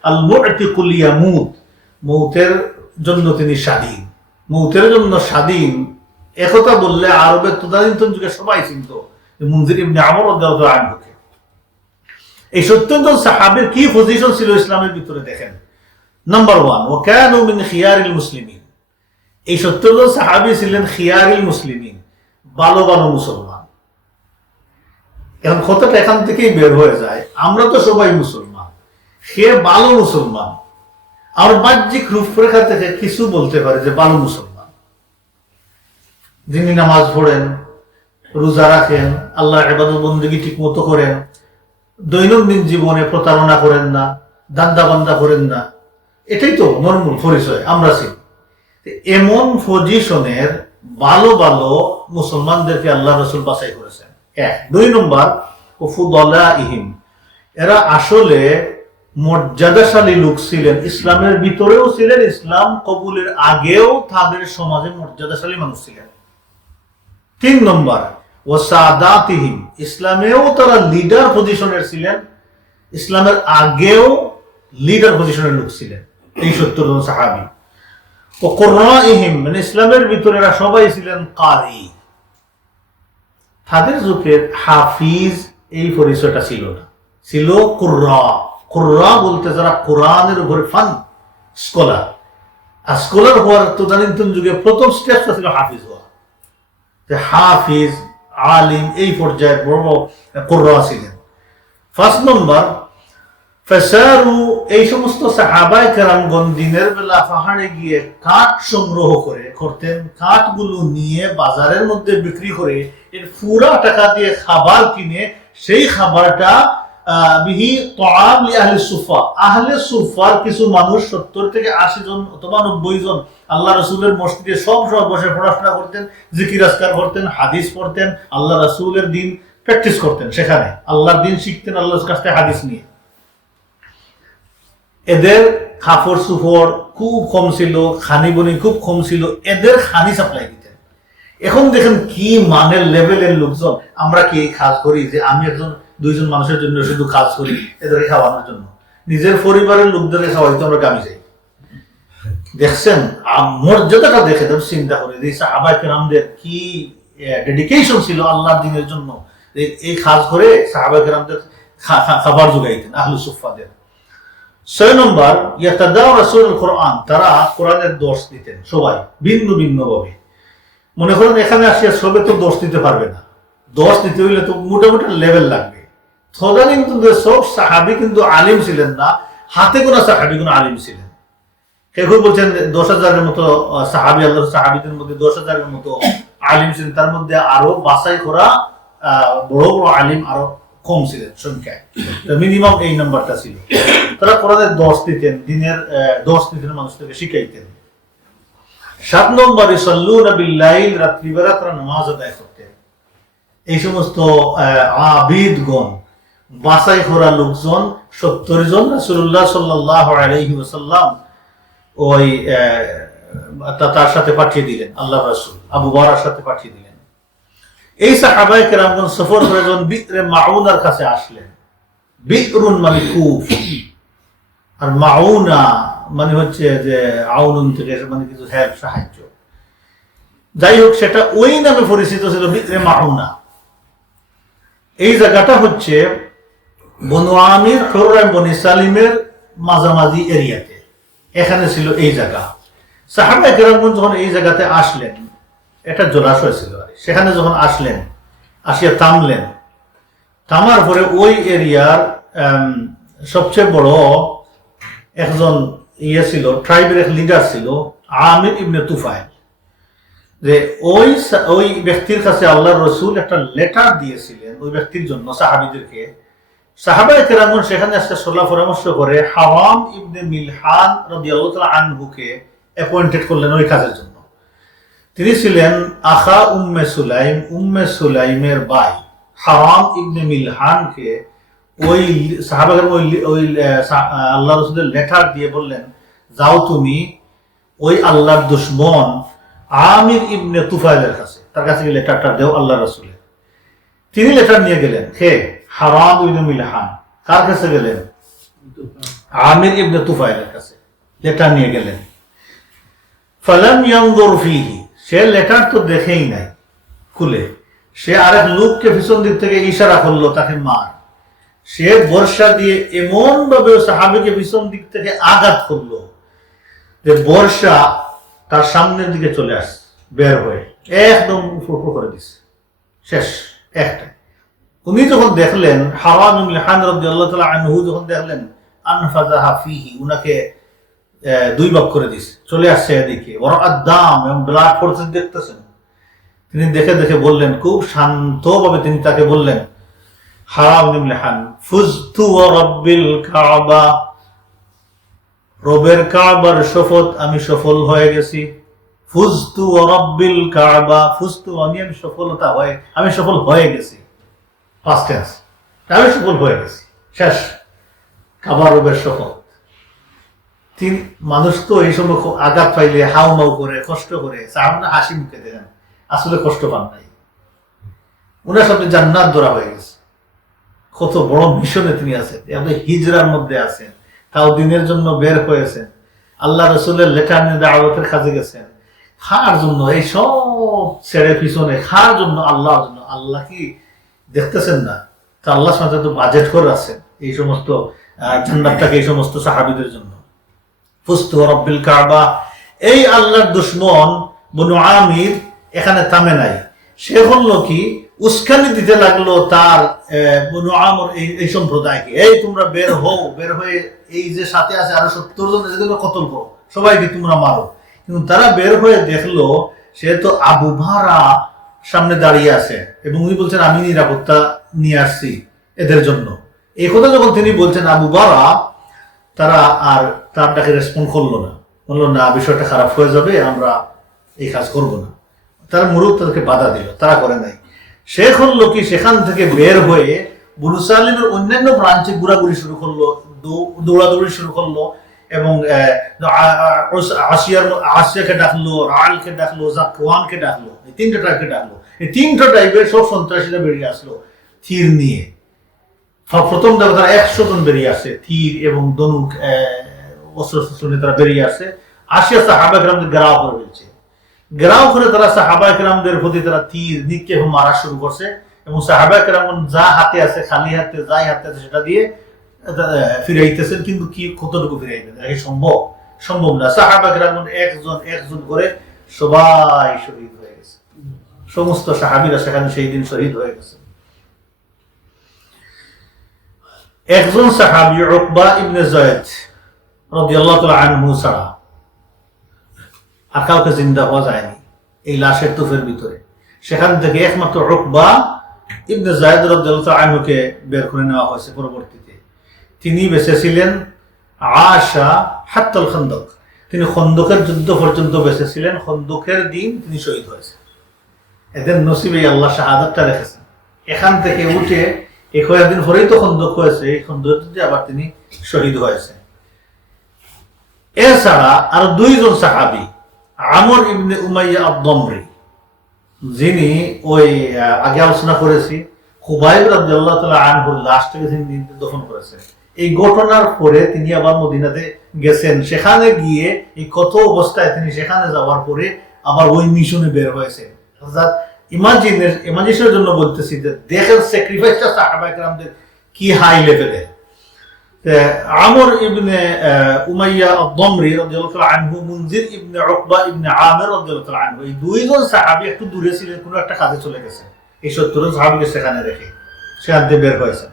আল মু'তিকুল ইয়ামুত, মৌতের জন্য তিনি স্বাধীন, মৌতের জন্য স্বাধীন। একথা বললে আরবের তদানীন্তন যুগে সবাই চিনত মুনজির ইবনে আমর রাদিয়াল্লাহু আনহুকে। এই 70 জন সাহাবীর কি পজিশন ছিল ইসলামের ভিতরে দেখেন। নাম্বার 1, ওয়া কানু মিন খিয়ারিল মুসলিমিন, এই 70 জন সাহাবী ছিলেন খিয়ারিল মুসলিমিন, ভালো ভালো মুসলমান। এখন কথাটা এখান থেকেই বের হয়ে যায়, আমরা তো সবাই মুসলমান, সে ভালো মুসলমান, আর বাহ্যিক রূপরেখা থেকে কিছু বলতে পারে যে ভালো মুসলমান, যিনি নামাজ পড়েন, রোজা রাখেন, আল্লাহ ইবাদত বন্দেগী ঠিক মতো করেন, দৈনন্দিন জীবনে প্রতারণা করেন না, দান্দা বান্দা করেন না, এটাই তো নরমাল পরিচয় আমরা ছি। এমন পজিশনের ভালো ভালো মুসলমানদেরকে আল্লাহ রসুল বাছাই করেছেন। 1 2 নম্বর ফুদালাইহিম, এরা আসলে মর্যাদাশালী লোক ছিলেন, ইসলামের ভিতরেও ছিলেন, ইসলাম কবুলের আগেও তাদের সমাজে মর্যাদাশালী মানুষ ছিলেন। 3 নম্বর ওয়াসাদাতিহিম, ইসলামেও তারা লিডার পজিশনের ছিলেন, ইসলামের আগেও লিডার পজিশনের লোক ছিলেন এই 70 জন সাহাবী। ও কুররাইহিম, মানে ইসলামের ভিতরে এরা সবাই ছিলেন কারি। তাদের যুগে হাফিজ এই পরিচয়টা ছিল না, ছিল কুররা। কুররা বলতে যারা কোরআনের উপরে ফান স্কলার, আর স্কলার হওয়ার তদানীন্তন যুগে প্রথম স্টেপটা ছিল হাফিজ হওয়া। হাফিজ আলিম এই পর্যায়ের বড় কুররা ছিলেন। 5 নম্বর ফাসারু, এই সমস্ত সাহাবায়ে কেরামগণ দিনের বেলা পাহাড়ে গিয়ে কাঠ সংগ্রহ করতেন, কাঠগুলো নিয়ে বাজারের মধ্যে বিক্রি করে এর পুরা টাকা দিয়ে খাবার কিনে সেই খাবারটা বিহি তাআম লি আহলি সুফা, আহলে সুফার কিছু মানুষ 70 থেকে 80 জন অথবা 90 জন আল্লাহ রাসূলের মসজিদে সব বসে পড়াশোনা করতেন, জিকির আজকার করতেন, হাদিস পড়তেন, আল্লাহ রাসূলের দ্বীন প্র্যাকটিস করতেন, সেখানে আল্লাহর দ্বীন শিখতেন আল্লাহর কাছ থেকে হাদিস নিয়ে। এদের কাপড় চোপড় খুব কম ছিল, খানি বনি খুব কম ছিল, এদের খানি সাপ্লাই দিতেন। এখন দেখেন কি মানের লেভেলের লোকজন। আমরা কি কাজ করি যে আমি একজন 2 জন মানুষের জন্য শুধু কাজ করি এদেরকে খাওয়ানোর জন্য, নিজের পরিবারের লোকদেরকে খাওয়াইতে আমরা কামি যাই। দেখছেন মর্যাদাটা দেখে চিন্তা করে যে সাহাবায়ে কেরামদের কি ডেডিকেশন ছিল আল্লাহর দ্বীনের জন্য। এই কাজ করে সাহাবায়ে কেরামদের খাবার যোগাইতেন আহলু সুফফাদের। 6 নম্বর ইয়াতাদারাসুল কোরআন, তারা কোরআনের দর্শ দিতেন সবাই ভিন্ন ভিন্ন ভাবে। মনে করেন এখানে আসিয়া সবে তো দর্শ দিতে পারবে না, দর্শ দিতে হইলে তো মোটামুটি লেভেল লাগবে। কিন্তু সব সাহাবী কিন্তু আলিম ছিলেন না, হাতে গোনা সাহাবী কোনো আলিম ছিলেন। কেউ বলছেন 10,000-এর মতো সাহাবী, আল্লাহর সাহাবীদের মধ্যে 10,000-এর মতো আলিম ছিলেন, তার মধ্যে আরো বাছাই করা বড় বড় আলিম আরো কম ছিলেন সংখ্যায়, মিনিমাম এই নাম্বারটা ছিল। তারা কোরআনের দর্শ দিতেন, দ্বীনের দর্শ দিতেন, মানুষদেরকে শিখাইতেন। 7 নম্বর ইসাল্লুনা বিল-লাইল, রাত্রিবেলা তারা নামাজ আদায় করতেন। এই সমস্ত আবিদগণ বাছাই করা লোকজন 70 জন রাসূলুল্লাহ সাল্লাল্লাহু আলাইহি ওয়াসাল্লাম ওই তার সাথে পাঠিয়ে দিলেন, আল্লাহর রাসূল আবু বকরের সাথে পাঠিয়ে দিলেন। এই সাহাবায়ে কেরামগণ সফর করে যখন বি'রে মাউনার কাছে আসলেন, বি'রুন মানে কূপ, আর মাউনা মানে হচ্ছে যে আউনুন থেকে মানে কিছু হেল্প, সাহায্য, যাই হোক সেটা ওই নামে পরিচিত ছিল বি'রে মাউনা। এই জায়গাটা হচ্ছে বনু আমির, হুরাইম, বনি সালিমের মাঝামাঝি এরিয়াতে, এখানে ছিল এই জায়গা। সাহাবায়ে কেরামগণ যখন এই জায়গাতে আসলেন, এটা জলাশয় ছিল, সেখানে যখন আসলেন, আসিয়া থামলেন, থামার পরে ওই এরিয়ার সবচেয়ে বড় একজন ছিল, ট্রাইবের এক লিডার ছিল আমির ইবনে তুফাইল, যে ওই ব্যক্তির কাছে আল্লাহর রাসূল একটা লেটার দিয়েছিলেন ওই ব্যক্তির জন্য সাহাবীদেরকে। সাহাবায়ে কেরামগণ সেখানে আসতে সলাহ পরামর্শ করে হারাম ইবনে মিলহান রাদিয়াল্লাহু তাআলা আনহুকে অ্যাপয়েন্টেড করলেন ওই কাজের জন্য। তিনি ছিলেন আখা উম্মে সুলাইম, উম্মে সুলাইমের ভাই। হারাম ইবনে মিলহানকে ওই সাহাবাগণ ওই আল্লাহ রাসূলের লেটার দিয়ে বললেন, যাও তুমি ওই আল্লাহর দুশমন আমির ইবনে তুফাইলের কাছে, তার কাছে লেটারটা দেও আল্লাহ রাসূলের। তিনি লেটার নিয়ে গেলেন, কে? হারাম ইবনে মিলহান। কার কাছে গেলেন? আমির ইবনে তুফাইলের কাছে লেটার নিয়ে গেলেন। ফালাম ইয়ানজুর ফীহি, সে লেটার তো দেখেই নাই খুলে, সে আরেক লোককে পিছন দিক থেকে ইশারা করলো তাকে মার। সে বর্ষা দিয়ে এমন ভাবে সাহাবীকে পিছন দিক থেকে আঘাত করলো যে বর্ষা তার সামনের দিকে চলে আসছে, বের হয়ে একদম ফুফু করে দিছে, শেষ একটা। উনি যখন দেখলেন, হারাম ইবনে মিলহান রাদিয়াল্লাহু তাআলা আনহু যখন দেখলেন, আনফাযাহা ফীহি, উনাকে 2 ভাগ করে দিছে, চলে আসছে এদিকে, ওর আদাম এবং ব্লাড পড়তে দেখতেছেন। তিনি দেখে দেখে বললেন, খুব শান্তভাবে তিনি তাকে বললেন, হারাম ইবনে মিলহান, ফুজতু ওয়া রাব্বিল কাবা, রবের কাবার শপথ আমি সফল হয়ে গেছি। ফুজতু ওয়া রাব্বিল কাবা, ফুজতু মানে আমি সফল হয়ে গেছি, ফার্স্ট টেন্স, আমি সফল হয়ে গেছি, শেষ, কাবা রবের শপথ। মানুষ তো এই সময় আঘাত পাইলে হাউ মাউ করে, কষ্ট করে, সামনে হাসি মুখে দেন, আসলে কষ্ট পান নাই। ওনার সাথে জান্নাত ধরা হয়ে গেছে। কত বড় মিশনে তিনি আছেন, আপনি হিজরার মধ্যে আছেন, তাও দিনের জন্য বের হয়েছেন, আল্লাহ রসুলের লেখা নিয়ে দাওয়াতের কাজে গেছেন, খার জন্য, এই সব ছেড়ে পিছনে খার জন্য, আল্লাহর জন্য। আল্লাহ কি দেখতেছেন না? তা আল্লাহ সাথে তো বাজেট করে আছেন এই সমস্ত জান্নাতটাকে এই সমস্ত সাহাবীদের জন্য। ফুজতু ওয়া রাব্বিল কাবা, এই আল্লাহর দুশমন বনু আমির এখানে থামে নাই। সে হলো কি, উস্কানি দিতে লাগলো তার বনু আমর এই সম্প্রদায়কে, এই তোমরা বের হও, বের হয়ে এই যে সাথে আছে আরো 70 জন, এদেরকে কতল করো, সবাইকে তোমরা মারো। কিন্তু তারা বের হয়ে দেখলো সে তো আবু বারা সামনে দাঁড়িয়ে আছে, এবং উনি বলছেন আমি নিরাপত্তা নিয়ে আসছি এদের জন্য। এই কথা যখন তিনি বলছেন আবু বারা, তারা আর তার ডাকে রেসপন্ড করলো না, বললো না বিষয়টা খারাপ হয়ে যাবে, আমরা এই কাজ করবো না। তারা মুরুখ তাদেরকে বাধা দিল, তারা করে নাই। শেখ হলো কি, সেখান থেকে বের হয়ে বনু সালিমের অন্যান্য ব্রাঞ্চে ঘোরাঘুরি শুরু করলো, দৌড়াদৌড়ি শুরু করলো, এবং আসিয়াকে ডাকলো, রালকে ডাকলো, জাকওয়ানকে ডাকলো, এই 3টা টাইপকে ডাকলো। এই 3টা টাইপের সব সন্ত্রাসীরা বেরিয়ে আসলো তীর নিয়ে। প্রথম দেখো তারা 100 জন বেরিয়ে আসে, তীর এবং ধনুক অস্ত্র নিয়ে তারা বেরিয়ে আসে। আসিয়া সাহাবা কেরামদের ঘেরাও করে ফেলছে। ঘেরাও করে তারা সাহাবা কেরামদের প্রতি তারা তীর নিক্ষেপ মারা শুরু করছে, এবং সাহাবা কেরাম যা হাতে আছে, খালি হাতে যাই হাতে আছে সেটা দিয়ে ফিরাইতেছেন। কিন্তু কি কতটুকু ফিরাইবেন, এটা সম্ভব? সম্ভব না। সাহাবা কেরাম একজন করে সবাই শহীদ হয়ে গেছে, সমস্ত সাহাবীরা সেখানে সেই দিন শহীদ হয়ে গেছে। একজন সাহাবী উকবা ইবনে যায়েদ রাদিয়াল্লাহু তাআলা আনহু ছাড়া আর কাউকে জিন্দা হওয়া যায়নি এই লাশের তুফের ভিতরে। সেখান থেকে একমাত্র উকবা ইবনে যায়েদ রাদিয়াল্লাহু তাআলা আনহুকে বের করে নেওয়া হয়েছে পরবর্তীতে। তিনি বেঁচে ছিলেন আশা হাত্তাল খন্দক, তিনি খন্দকের যুদ্ধ পর্যন্ত বেঁচে ছিলেন। খন্দকের দিন তিনি শহীদ হয়েছেন। এদের নসিবে আল্লাহ শাহাদাতটা রেখেছেন। এখান থেকে উঠে এই কয়েকদিন পরেই তো খন্দক হয়েছে, এই খন্দকে আবার তিনি শহীদ হয়েছে। এছাড়া আর 2 জন সাহাবী, আমর ইবনে উমাইয়া আদ-দমরি, যিনি ওই আগে আলোচনা করেছি খুবাইব রাদিয়াল্লাহু তাআলা আনহুর লাশটাকে তিনি দফন করেছেন। এই ঘটনার পরে তিনি আবার মদিনাতে গেছেন। সেখানে গিয়ে এই কত অবস্থায় তিনি সেখানে যাওয়ার পরে আবার ওই মিশনে বের হয়েছে। ইমাজিনেশনের জন্য বলতেছি যে দেখেন স্যাক্রিফাইসটা সাহাবায়ে কেরামদের কি হাই লেভেলে। আমর ইবনে উমাইয়া আদ-দমরি রাদিয়াল্লাহু তাআলা আনহু, মুনজির ইবনে উকবা ইবনে আমির রাদিয়াল্লাহু তাআলা আনহু, এই 2 জন সাহাবী একটু দূরে ছিলেন, কোনো একটা কাজে চলে গেছে। এই 70 সাহাবীকে সেখানে রেখে সেখান থেকে বের হয়েছে।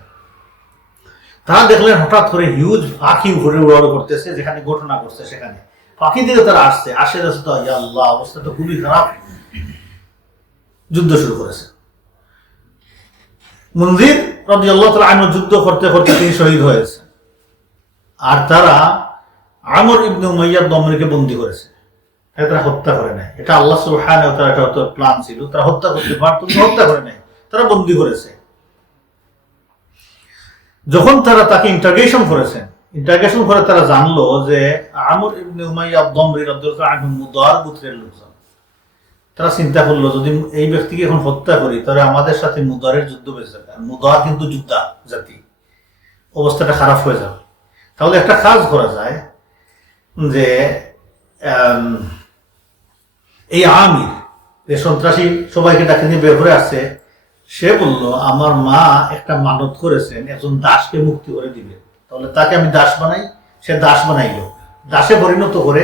তারা দেখলেন হঠাৎ করে হিউজ পাখি উপরে উড়াউড়ি করতেছে, যেখানে ঘটনা করছে সেখানে পাখি দিকে তারা আসে তো ইয়া আল্লাহ, অবস্থা তো খুবই খারাপ। যুদ্ধ শুরু করেছে। মুনজির রাদিয়াল্লাহু তাআলা আনহু যুদ্ধ করতে করতে তিনি শহীদ হয়েছে। আর তারা আমর ইবনে উমাইয়া আদ-দমরিকে বন্দী করেছে। তারা হত্যা করে নাই, এটা আল্লাহ সুবহানাহু ওয়া তাআলা একটা প্ল্যান ছিল। তারা হত্যা করতে পারত, হত্যা করে নাই, তারা বন্দী করেছে। যখন তারা তাকে ইন্টারোগেশন করে তারা জানলো যে আমর ইবনে উমাইয়া আদ-দমরি রাদিয়াল্লাহু তাআলা আনহু মুদার গোত্রের লোকজন। তারা চিন্তা করলো যদি এই ব্যক্তিকে এখন হত্যা করি তাহলে আমাদের সাথে মুদারের যুদ্ধ বেঁচে যাবে, আর মুদার কিন্তু যোদ্ধা জাতি, অবস্থাটা খারাপ হয়ে যাবে। তাহলে একটা কাজ করা যায় যে এই আমির, যে সন্ত্রাসী সবাইকে ডাকে নিয়ে বের করে আসছে, সে বলল আমার মা একটা মানত করেছেন একজন দাসকে মুক্তি করে দিবে, তাহলে তাকে আমি দাস বানাই। সে দাস বানাইল, দাসে পরিণত করে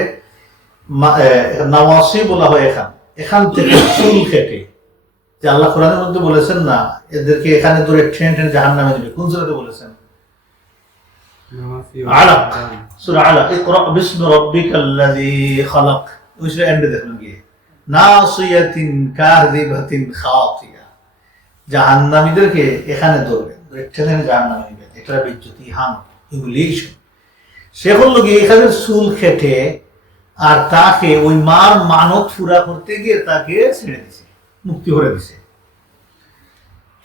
নাওয়াসি বলা হয় এখান থেকে চুল কেটে, যে আল্লাহ কোরআনের মধ্যে বলেছেন না এদেরকে এখানে ধরে টেনে জাহান্নামে দিবে, কোন সূরাতে বলেছেন? আলাক, সূরা আলাক, ইকরা বিসমি রাব্বিকাল্লাযী খালাক, ওই সূরা এন্ডে দেখুন গিয়ে, নাসিয়াতিন কাযিবাতিন খাতিয়া, জাহান্নামীদেরকে এখানে ধরবেন, টেনে জাহান্নামে দিবেন। এটা বিচ্যুতি, হাম, হিউমিলিয়েশন। সে বলল গিয়ে এখানে চুল কেটে আর তাকে ওই মার মানত পুরা করতে গিয়ে তাকে ছেড়ে দিছে, মুক্তি করে দিছে।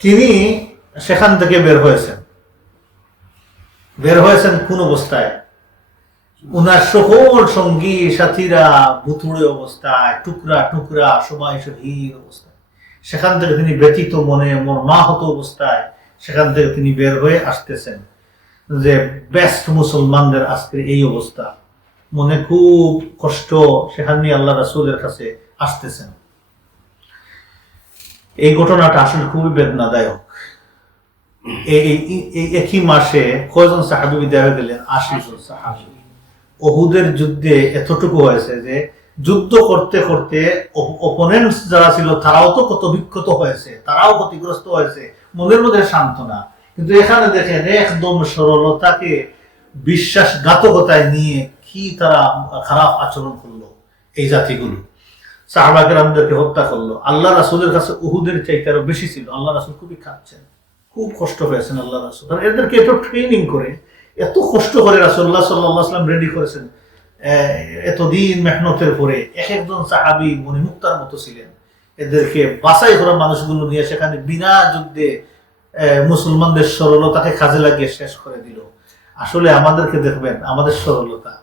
তিনি সেখান থেকে বের হয়েছেন কোন অবস্থায়? উনার সকল সঙ্গী সাথীরা ভুতুড়ে অবস্থায়, টুকরা টুকরা সবাই শহীদ অবস্থায়। সেখান থেকে তিনি ব্যথিত মনে, মর্মাহত অবস্থায় সেখান থেকে তিনি বের হয়ে আসতেছেন, যে বেস্ট মুসলমানদের আজকে এই অবস্থা, মনে খুব কষ্ট, সেখান নিয়ে আল্লাহ রাসূলের কাছে আসতেছেন। এই ঘটনাটা আসলে খুবই বেদনাদায়ক। এই একই মাসে কয়জন সাহাবী বিদায় হয়ে গেলেন? 80 জন সাহাবী। উহুদের যুদ্ধে এতটুকু হয়েছে যে যুদ্ধ করতে করতে অপোনেন্টস যারা ছিল তারাও তো কত বিক্ষত হয়েছে, তারাও ক্ষতিগ্রস্ত হয়েছে, মনের মধ্যে সান্ত্বনা। কিন্তু এখানে দেখেন একদম সরলতাকে বিশ্বাসঘাতকতায় নিয়ে কি তারা খারাপ আচরণ করলো এই জাতিগুলো। সাহাবা কেরামদেরকে হত্যা করলো। আল্লাহ রাসূলের কাছে উহুদের চাইতে আরো বেশি ছিল। আল্লাহ রাসূল খুবই কাঁদছেন, খুব কষ্ট হয়েছেন আল্লাহ রাসূল। আর এদেরকে এত ট্রেনিং করে, এত কষ্ট করে রাসূলুল্লাহ সাল্লাল্লাহু আলাইহি ওয়াসাল্লাম রেডি করেছেন। এতদিন মেহনতের পরে এক একজন সাহাবী মণিমুক্তার মতো ছিলেন। এদেরকে বাছাই করা মানুষগুলো নিয়ে সেখানে বিনা যুদ্ধে মুসলমানদের সরলতাকে কাজে লাগিয়ে শেষ করে দিল। আসলে আমাদেরকে দেখবেন, আমাদের সরলতা,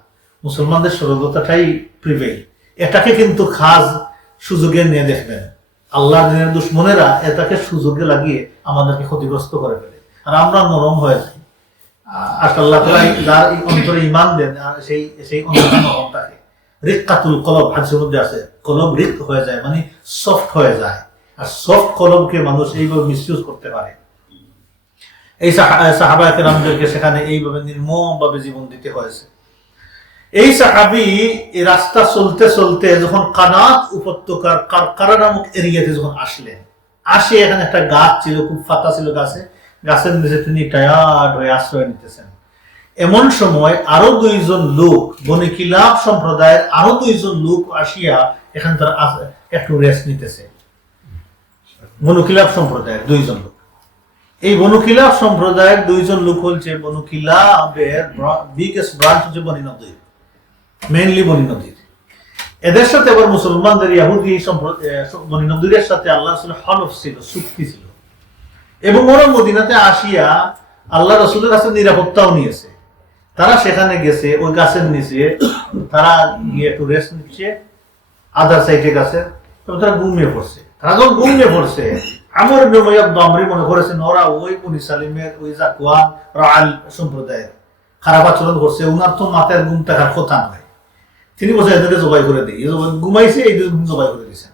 মুসলমানদের সরলতাটাই প্রিভেইল। এটাকে কিন্তু খাস সুযোগে নিয়ে দেখবেন আল্লাহ দিনের দুশ্মনেরা এটাকে সুযোগে লাগিয়ে আমাদেরকে ক্ষতিগ্রস্ত করে ফেলে, আর আমরা নরম হয়ে যাই। আল্লাহ তাআলা যার অন্তরে ঈমান দেন সেই অন্তরে নরম থাকে। রিক্কাতুল কলব হাদিসের মধ্যে আছে, কলব রিক হয়ে যায় মানে সফট হয়ে যায়। আর সফট কলবকে মানুষ এইভাবে মিসইউজ করতে পারে। এই সাহাবা কেরামদেরকে সেখানে এইভাবে নির্মমভাবে জীবন দিতে হয়েছে। এই সাহাবী এই রাস্তা চলতে চলতে যখন কানাত উপত্যকার কারকারা নামক এরিয়াতে যখন আসে এখানে একটা গাছ ছিল, খুব ফাঁকা ছিল, গাছের নিচে তিনি টায়ার্ড হয়ে আশ্রয় নিতেছেন। এমন সময় আরো দুইজন লোক, বনী কিলাব সম্প্রদায়ের আরো দুইজন লোক আসিয়া এখানে তারা একটু রেস্ট নিতেছে। বনী কিলাব সম্প্রদায়ের দুইজন লোক, এই বনু কিলাব সম্প্রদায়ের দুইজন লোক হচ্ছে বনু কিলাবের বিগেস্ট ব্রাঞ্চ হচ্ছে বনী নদীর, মেইনলি বনী নদীর। এদের সাথে আবার মুসলমানদের ইহুদি বনী নদীর সাথে আল্লাহ রাসূলের হলফ ছিল, চুক্তি ছিল, এবং ওরা মদিনাতে আসিয়া আল্লাহ রাসূলের কাছে নিরাপত্তাও নিয়েছে। তারা সেখানে গেছে, ওই গাছের নিচে তারা গিয়ে একটু রেস্ট নিচ্ছে, আদার সাইডে গাছে, এবং তারা ঘুমিয়ে পড়ছে। তারা যখন ঘুমিয়ে পড়ছে, আমর ইবনে উমাইয়া দামরি মনে করেছেন ওরা ওই বনী সালিমের ওই জাকওয়ান রাআল সম্প্রদায়ের খারাপ আচরণ করছে, ওনার তো মাথায় ঘুম থাকার কথা নয়। তিনি বলছেন এদেরকে জবাই করে দিই, ঘুমাইছে, এই দুই জবাই করে দিয়েছেন।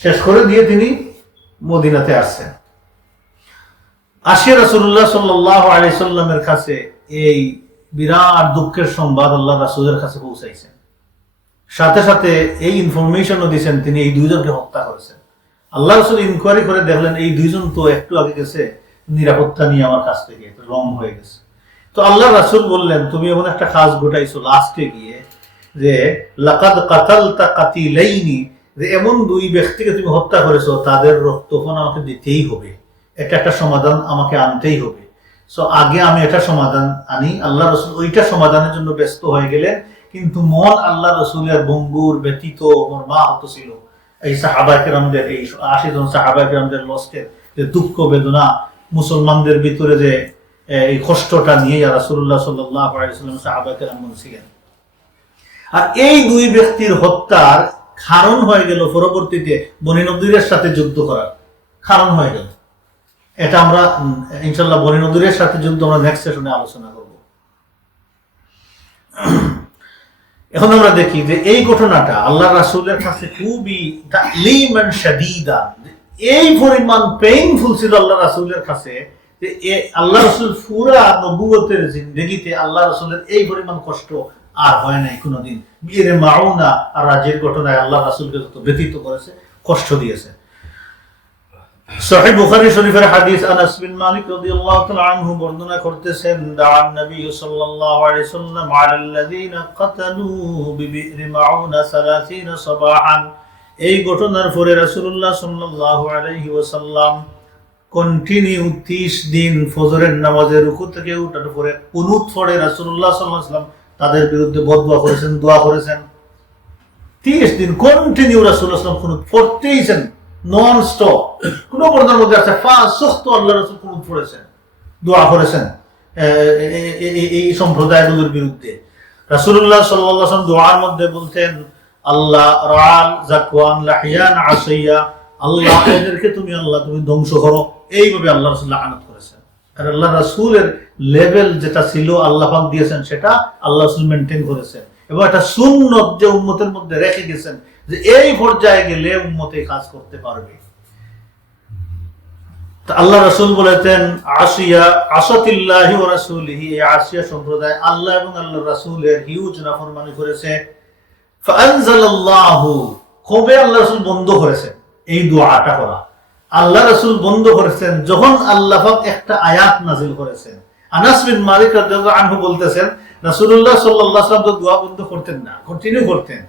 শেষ করে দিয়ে তিনি মদিনাতে আসছেন। আসিয়া রাসূলুল্লাহ সাল্লাল্লাহু আলাইহি সাল্লামের কাছে এই বিরাট দুঃখের সংবাদ আল্লাহ রাসূলের কাছে পৌঁছাইছেন। সাথে সাথে এই ইনফরমেশনও দিয়েছেন তিনি এই দুইজনকে হত্যা করেছেন। আল্লাহ রাসূল ইনকোয়ারি করে দেখলেন এই দুইজন তো একটু আগে গেছে নিরাপত্তা নিয়ে আমার কাছ থেকে রং হয়ে গেছে। তো আল্লাহ রাসূল বললেন তুমি এমন একটা কাজ ঘটাইছো লাস্টে গিয়ে, যে লাকাদ কাতালতা কাতিলাইনি, যে এমন দুই ব্যক্তিকে তুমি হত্যা করেছো, তাদের রক্তফোন আমাকে দিতেই হবে, এটা একটা সমাধান আমাকে আনতেই হবে। সো আগে আমি এটা সমাধান আনি। আল্লাহ রাসূল ওইটা সমাধানের জন্য ব্যস্ত হয়ে গেলেন, কিন্তু মন আল্লাহ রাসূলের ভঙ্গুর ব্যতীত মর্মাহত ছিল। এই সাহাবা কেরামদের, এই 80 জন সাহাবা কেরামদের লস্টের যে দুঃখ বেদনা, মুসলমানদের ভিতরে যে এই কষ্টটা নিয়ে রাসূলুল্লাহ সাল্লাল্লাহু আলাইহি ওয়াসাল্লাম সাহাবা কেরাম ছিলেন। আর এই দুই ব্যক্তির হত্যার কারণ হয়ে গেল পরবর্তীতে বনী নদীরের সাথে যুদ্ধ করার কারণ হয়ে গেল। এটা আমরা ইনশাআল্লাহ বনী নদীরের সাথে যুদ্ধ আমরা নেক্সট সেশনে আলোচনা করব। এখন আমরা দেখি যে এই ঘটনাটা আল্লাহ রাসূলের কাছে খুবই তালিমান শাদীদা, এই পরিমাণ পেইনফুল ছিল আল্লাহ রাসূলের কাছে যে আল্লাহ রাসূল পুরা নবুয়তের জিন্দেগিতে আল্লাহ রাসূলের এই পরিমাণ কষ্ট আর হয় নাই কোনোদিন। বীরে মাউনা আর রাজের ঘটনায় আল্লাহ রাসূলকে যত ব্যথিত করেছে, কষ্ট দিয়েছে। সহিহ বুখারী শরীফের হাদিস আনাস বিন মালিক রাদিয়াল্লাহু তাআলা আনহু বর্ণনা করতেছেন, দাআন নবী সাল্লাল্লাহু আলাইহি ওয়াসাল্লাম আলাল্লাযিনা কাতালু বিবি'রি মাউনা 30 সাবাহান। এই ঘটনার পরে রাসূলুল্লাহ সাল্লাল্লাহু আলাইহি ওয়াসাল্লাম কন্টিনিউ 30 দিন ফজরের নামাজে রুকু থেকে ওঠার পরে কুনুত পড়ে রাসূলুল্লাহ সাল্লাল্লাহু আলাইহি ওয়াসাল্লাম তাদের বিরুদ্ধে বদদুয়া করেছেন, দোয়া করেছেন। 30 দিন কন্টিনিউ রাসূলুল্লাহ সাল্লাল্লাহু আলাইহি ওয়াসাল্লাম কুনুত পড়তেইছেন, নন স্টপ। কোনো বর্ণনার মধ্যে আছে 5 সপ্তাহ আল্লাহ রাসূল কুনুত পড়েছেন, দোয়া করেছেন এই সম্প্রদায়গুলোর বিরুদ্ধে। রাসূলুল্লাহ সাল্লাল্লাহু আলাইহি ওয়াসাল্লাম দোয়ার মধ্যে বলতেন, আল্লাহ রাল জাকওয়ান লাহিয়ান আসিয়া, আল্লাহ এদেরকে তুমি আল্লাহ তুমি ধ্বংস করো। এইভাবে আল্লাহ রাসূল লানত করেছেন। আর আল্লাহ রাসূলের লেভেল যেটা ছিল আল্লাহ পাক দিয়েছেন, সেটা আল্লাহ রাসূল মেইনটেইন করেছেন এবং একটা সুন্নত যে উম্মতের মধ্যে রেখে গেছেন যে এই পর্যায়ে গেলে উম্মতে কাজ করতে পারবে। আল্লাহ রাসূল বলেছেন, আসিয়া আসাতিল্লাহি ওয়া রাসূলিহি, এই আসিয়া সম্প্রদায় আল্লাহ এবং আল্লাহর রাসূলের হিউজ নাফরমানি করেছে। ফাআনজালাল্লাহু, কবে আল্লাহ রাসূল বন্ধ করেছেন এই দোয়াটা করা? আল্লাহ রাসূল বন্ধ করেছেন যখন আল্লাহ পাক একটা আয়াত নাযিল করেছেন। আনাস বিন মালিক রাদিয়াল্লাহু আনহু বলতেছেন, রাসূলুল্লাহ সাল্লাল্লাহু আলাইহি ওয়াসাল্লাম তো দোয়া বন্ধ করতেন না, কন্টিনিউ করতেন,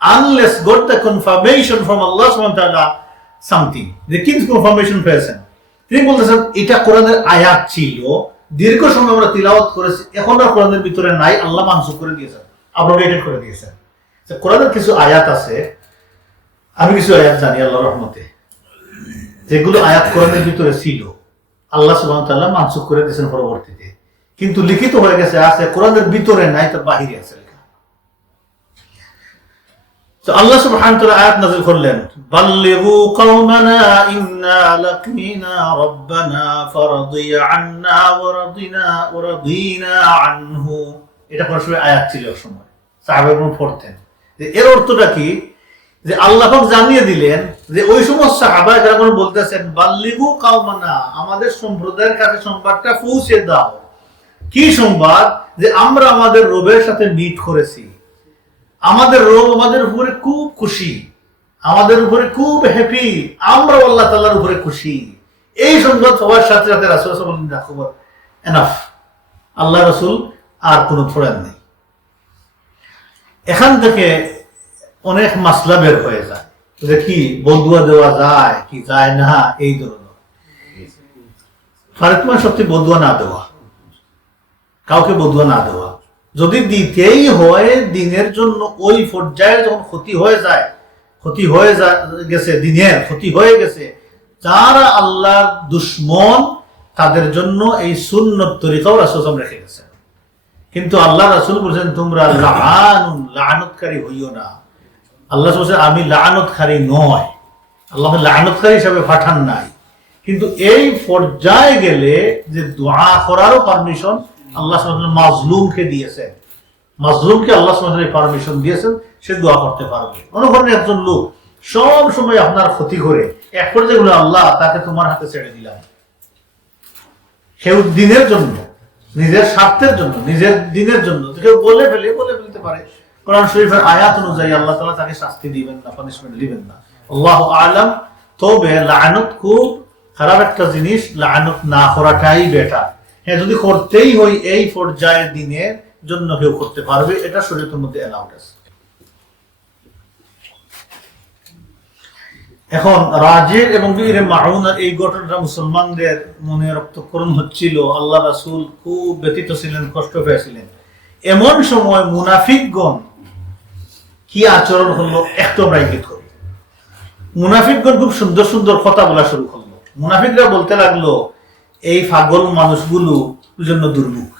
unless got the confirmation from Allah সুবহানাহু ওয়া তাআলা সামথিং, যে কিংস কনফার্মেশন পেয়েছেন। তিনি বলতেছেন এটা কোরআনের আয়াত ছিল, দীর্ঘ সময় আমরা তিলাওয়াত করেছি, এখন আর কোরআনের ভিতরে নাই, আল্লাহ মানসুখ করে দিয়েছেন, আব্রোগেটেড করে দিয়েছেন। কোরআনের কিছু আয়াত আছে, আমি কিছু আয়াত জানি আল্লাহর রহমতে, যেগুলো আয়াত কোরআনের ভিতরে ছিল, আল্লাহ সুবহানাহু ওয়া তাআলা মানসুখ করে দিয়েছেন পরবর্তীতে, কিন্তু লিখিত হয়ে গেছে, আছে কোরআনের ভিতরে নাই, তার বাহিরে আছে। তো আল্লাহ সুবহানাহু ওয়া তাআলা আয়াত নাযিল করলেন, বাল্লিগু কওমানা ইন্না লাকিনা রাব্বানা ফারদিয়া আন্না ওয়া রাদিনা আনহু। এটা পরশুর আয়াত ছিল এক সময়, সাহাবাগণ পড়তেন। যে এর অর্থটা কি, যে আল্লাহ পাক জানিয়ে দিলেন যে ওই সমস্ত সাহাবায়ে কেরাম বলতেছেন, বাল্লিগু কওমানা, আমাদের সম্প্রদায়ের কাছে সংবাদটা পৌঁছে দাও। কি সংবাদ? যে আমরা আমাদের রবের সাথে মিট করেছি, আমাদের রব আমাদের উপরে খুব খুশি, আমাদের উপরে খুব হ্যাপি, আমরা আল্লাহ তাআলার উপরে খুশি। এই সংবাদ সবার সাথে সাথে রাসূল সাল্লাল্লাহু আলাইহি ওয়াসাল্লাম বলেন, এনাফ, আল্লাহ রাসূল আর কোনো পড়েন নেই। এখান থেকে অনেক মাসলা বের হয়ে যায়, যে কি বদুয়া দেওয়া যায় কি যায় না, এই ধরনের। ফারিদমা সত্যি বদুয়া না দেওয়া, কাউকে বদুয়া না দেওয়া, যদি দিতেই হয় দিনের জন্য, ওই পর্যায়ে যখন ক্ষতি হয়ে যায়, গেছে, দিনের ক্ষতি হয়ে গেছে, যারা আল্লাহর দুশমন তাদের জন্য এই সুন্নত তরিকাও রাসূল সাল্লাল্লাহু আলাইহি ওয়াসাল্লাম রেখে গেছেন। কিন্তু আল্লাহ রাসূল বলেছেন, তোমরা লাআনতকারী হইও না। আল্লাহ বলেছেন, আমি লাআনতকারী নয়, আল্লাহ লাআনতকারী হিসাবে পাঠান নাই। কিন্তু এই পর্যায়ে গেলে যে দোয়া করারও পারমিশন আল্লাহ সুবহানাহু ওয়া তাআলা মাজলুমকে দিয়েছেন, মাজলুমকে আল্লাহ সুবহানাহু ওয়া তাআলা পারমিশন দিয়েছেন, সে দোয়া করতে পারবে। মনে করেন একজন লোক সব সময় আপনার ক্ষতি করে, এক পর্যায়ে বলে, আল্লাহ তাকে তোমার হাতে ছেড়ে দিলাম, কেউ দিনের জন্য, নিজের স্বার্থের জন্য, নিজের দিনের জন্য কেউ বলে ফেলতে পারে। কোরআন শরীফের আয়াত অনুযায়ী আল্লাহ তাআলা তাকে শাস্তি দিবেন না, পানিশমেন্ট দিবেন না, আল্লাহু আ'লাম। তবে লাআনত খুব খারাপ একটা জিনিস, লাআনত না করাটাই বেটার। হ্যাঁ, যদি করতেই হয় এই পর্যায়ের দিনের জন্য কেউ করতে পারবে, এটা শরীয়তের মধ্যে অ্যালাউড আছে। এখন রাজির এবং বীর মাউনার এই ঘটনাটা মুসলমানদের মনে রক্তক্ষরণ হচ্ছিল। আল্লাহ রাসূল খুব ব্যথিত ছিলেন, কষ্ট পেয়েছিলেন। এমন সময় মুনাফিকগণ কি আচরণ করলো একটু আমরা ইঙ্গিত করি। মুনাফিকগণ খুব সুন্দর সুন্দর কথা বলা শুরু করলো। মুনাফিকরা বলতে লাগলো, এই পাগল মানুষগুলো জন্য দুর্মুখ,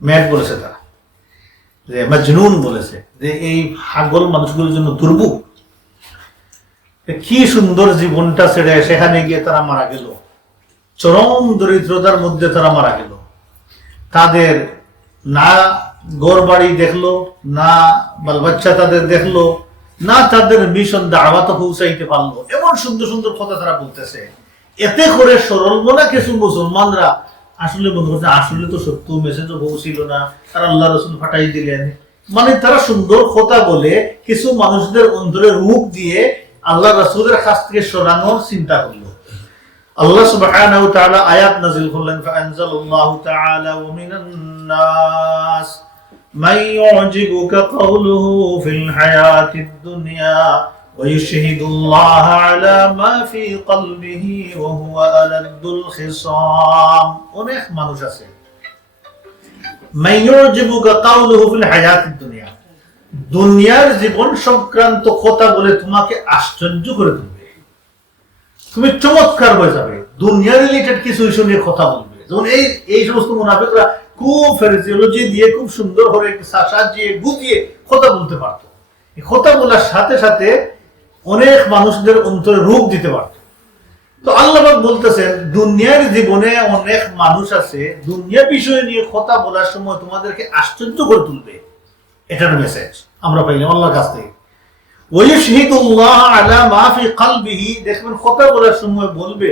ম্যাড বলেছে তারা, যে মাজনুন বলেছে, যে এই পাগল মানুষগুলোর জন্য দুর্মুখ। কি সুন্দর জীবনটা ছেড়ে সেখানে গিয়ে তারা মারা গেল, চরম দরিদ্রতার মধ্যে তারা মারা গেল। তাদের না ঘর বাড়ি দেখলো, না বাল বাচ্চা তাদের দেখলো, না তাদের মিশন দাওয়াত পৌঁছাইতে পারলো। এমন সুন্দর সুন্দর কথা তারা বলতেছে। এতে করে সরল মনা কিছু মুসলমানরা আসলে মনে করছে, আসলে তো সত্য মেসেজও পৌঁছিল না, আর আল্লাহ রাসূল ফাটাই দিলেন। মানে তারা সুন্দর কথা বলে কিছু মানুষদের অন্তরে রূপ দিয়ে আল্লাহ রাসূলের কাছ থেকে সরানোর চিন্তা করলো। আল্লাহ সুবহানাহু ওয়া তাআলা আয়াত নাযিল করলেন, ফাআনজালাল্লাহু তাআলা ওয়া মিনান নাস মান ইউজিবুকা কাওলুহু ফিল হায়াতিদ দুনিয়া ওয়া ইউশহিদুল্লাহা আলা মা ফি কলবিহি ওয়া হুয়া আলাদুল খিসাম। অনেক মানুষ আছে মাইয়ুজিবুকা কাউলুহু ফিল হায়াতিদ দুনিয়া, দুনিয়ার জীবন সংক্রান্ত কথা বলে তোমাকে আশ্চর্য করে তুলবে, তুমি চমৎকার হয়ে যাবে। দুনিয়া রিলেটেড কিছু ইস্যু নিয়ে কথা বলবে, যেমন এই সমস্ত মুনাফিকরা খুব ফ্রেজিওলজি দিয়ে খুব সুন্দর করে সাজিয়ে গুজিয়ে কথা বলতে পারতো। এই কথা বলার সাথে সাথে অনেক মানুষদের অন্তরে রূপ দিতে পারত। তো আল্লাহ পাক বলতেছেন দুনিয়ার জীবনে অনেক মানুষ আছে, দুনিয়া বিষয় নিয়ে কথা বলার সময় তোমাদেরকে আশ্চর্য করে তুলবে। এটার মেসেজ আমরা পাইলাম আল্লাহর কাছ থেকে। ওয়াইশহিদুল্লাহ আলা মা ফি কলবিহি, দেখবেন কথা বলার সময় বলবে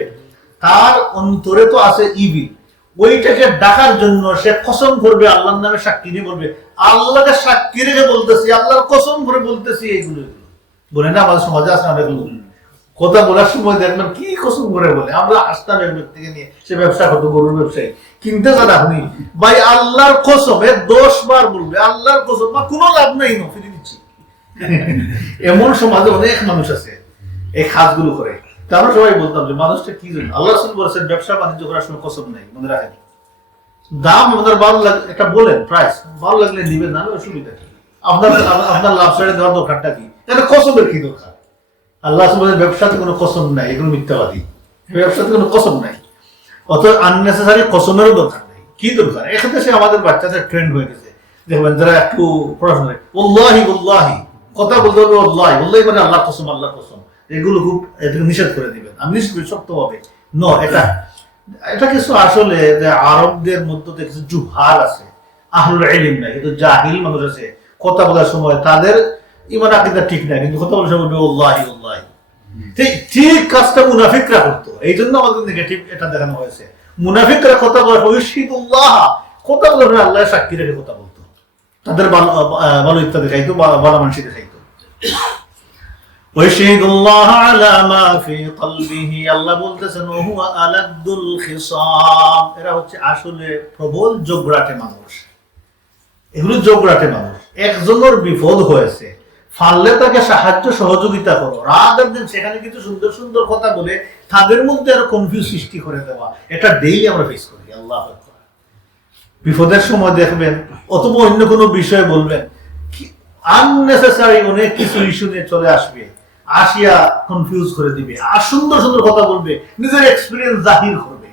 তার অন্তরে তো আছে ইবিল, ওইটাকে ডাকার জন্য সে কসম করবে, আল্লাহর নামে সাক্ষী দিয়ে বলবে, আল্লাহকে সাক্ষী রেখে বলতেছি, আল্লাহর কসম করে বলতেছি। এইগুলো বলে না আমাদের সমাজে আছে অনেক লোক কথা বলার সময় দেখবেন কি কসম করে বলে। আমরা আসতাম এক ব্যক্তিকে নিয়ে, সে ব্যবসা করতো, গরুর ব্যবসায়ী, কিনতে যান আপনি ভাই আল্লাহর কসম 10 বার বলবে, আল্লাহর কসম, কোনো লাভ নাই, ফিরে দিচ্ছি। এমন সমাজে অনেক মানুষ আছে এই কাজগুলো করে। তা আমরা সবাই বলতাম যে মানুষটা কি জন্য, আল্লাহ রাসূল বলেছেন ব্যবসা বাণিজ্য করার সময় কসম নাই, মনে রাখেন। দাম আপনার ভালো লাগে একটা বলেন, প্রাইস ভালো লাগলে দিবেন, না অসুবিধা কি, আপনার লাভ সাইডে দেওয়ার দরকারটা কি, এটা কসমের কি দরকার? আল্লাহ বলে ব্যবসাতে কোনো কসম নাই, এগুলো মিথ্যাবাদী, ব্যবসাতে কোনো কসম নাই। অত আননেসেসারি কসমেরও দরকার নেই। কি দরকার? এক্ষেত্রে সে আমাদের বাচ্চাদের ট্রেন্ড হয়ে গেছে, দেখবেন যারা একটু পড়াশোনা করে ওয়াল্লাহি ওয়াল্লাহি কথা বলতে হবে, ওয়াল্লাহি ওয়াল্লাহি মানে আল্লাহ কসম, আল্লাহ কসম, এগুলো খুব এটাকে নিষেধ করে দিবেন। আমি নিষেধ করি শক্তভাবে, এটা কিছু আসলে যে আরবদের মধ্যে কিছু জুহাল আছে, আহলুল ইলম নাই, কিন্তু জাহিল মানুষ আছে, কথা বলার সময় তাদের ইমান আকীদা ঠিক না, কিন্তু কথা বলার সময় ওয়াল্লাহি ওয়াল্লাহি। ঠিক কাজটা মুনাফিকরা করতো, এই জন্য আমাদের নেগেটিভ এটা দেখানো হয়েছে। মুনাফিকরা কথা বলার ওয়াশহিদুল্লাহ, কথা বলার সময় আল্লাহর সাক্ষী রেখে কথা বলতো, তাদের ভালো ইত্যাদি দেখাইতো, ভালো মানুষই দেখাইতো। ওয়াশহিদুল্লাহ আলা মা ফি কলবিহি, আল্লাহ বলতেছেন ওহুয়া আলাদ্দুল খিসাম, এরা হচ্ছে আসলে প্রবল যোগরাটে মানুষ। এগুলো যোগরাটে মানুষ, একজনের বিপদ হয়েছে, ফাললে তাকে সাহায্য সহযোগিতা করো, রাদার দেন সেখানে কিছু সুন্দর সুন্দর কথা বলে তাদের মধ্যে আরো কনফিউজ সৃষ্টি করে দেওয়া। এটা ডেইলি আমরা ফেস করি। আল্লাহ বিপদের সময় দেখবেন অথবা অন্য কোনো বিষয়ে বলবেন, আননেসেসারি অনেক কিছু ইস্যু নিয়ে চলে আসবে, আসিয়া কনফিউজ করে দিবে, আর সুন্দর সুন্দর কথা বলবে, নিজের এক্সপিরিয়েন্স জাহির করবে।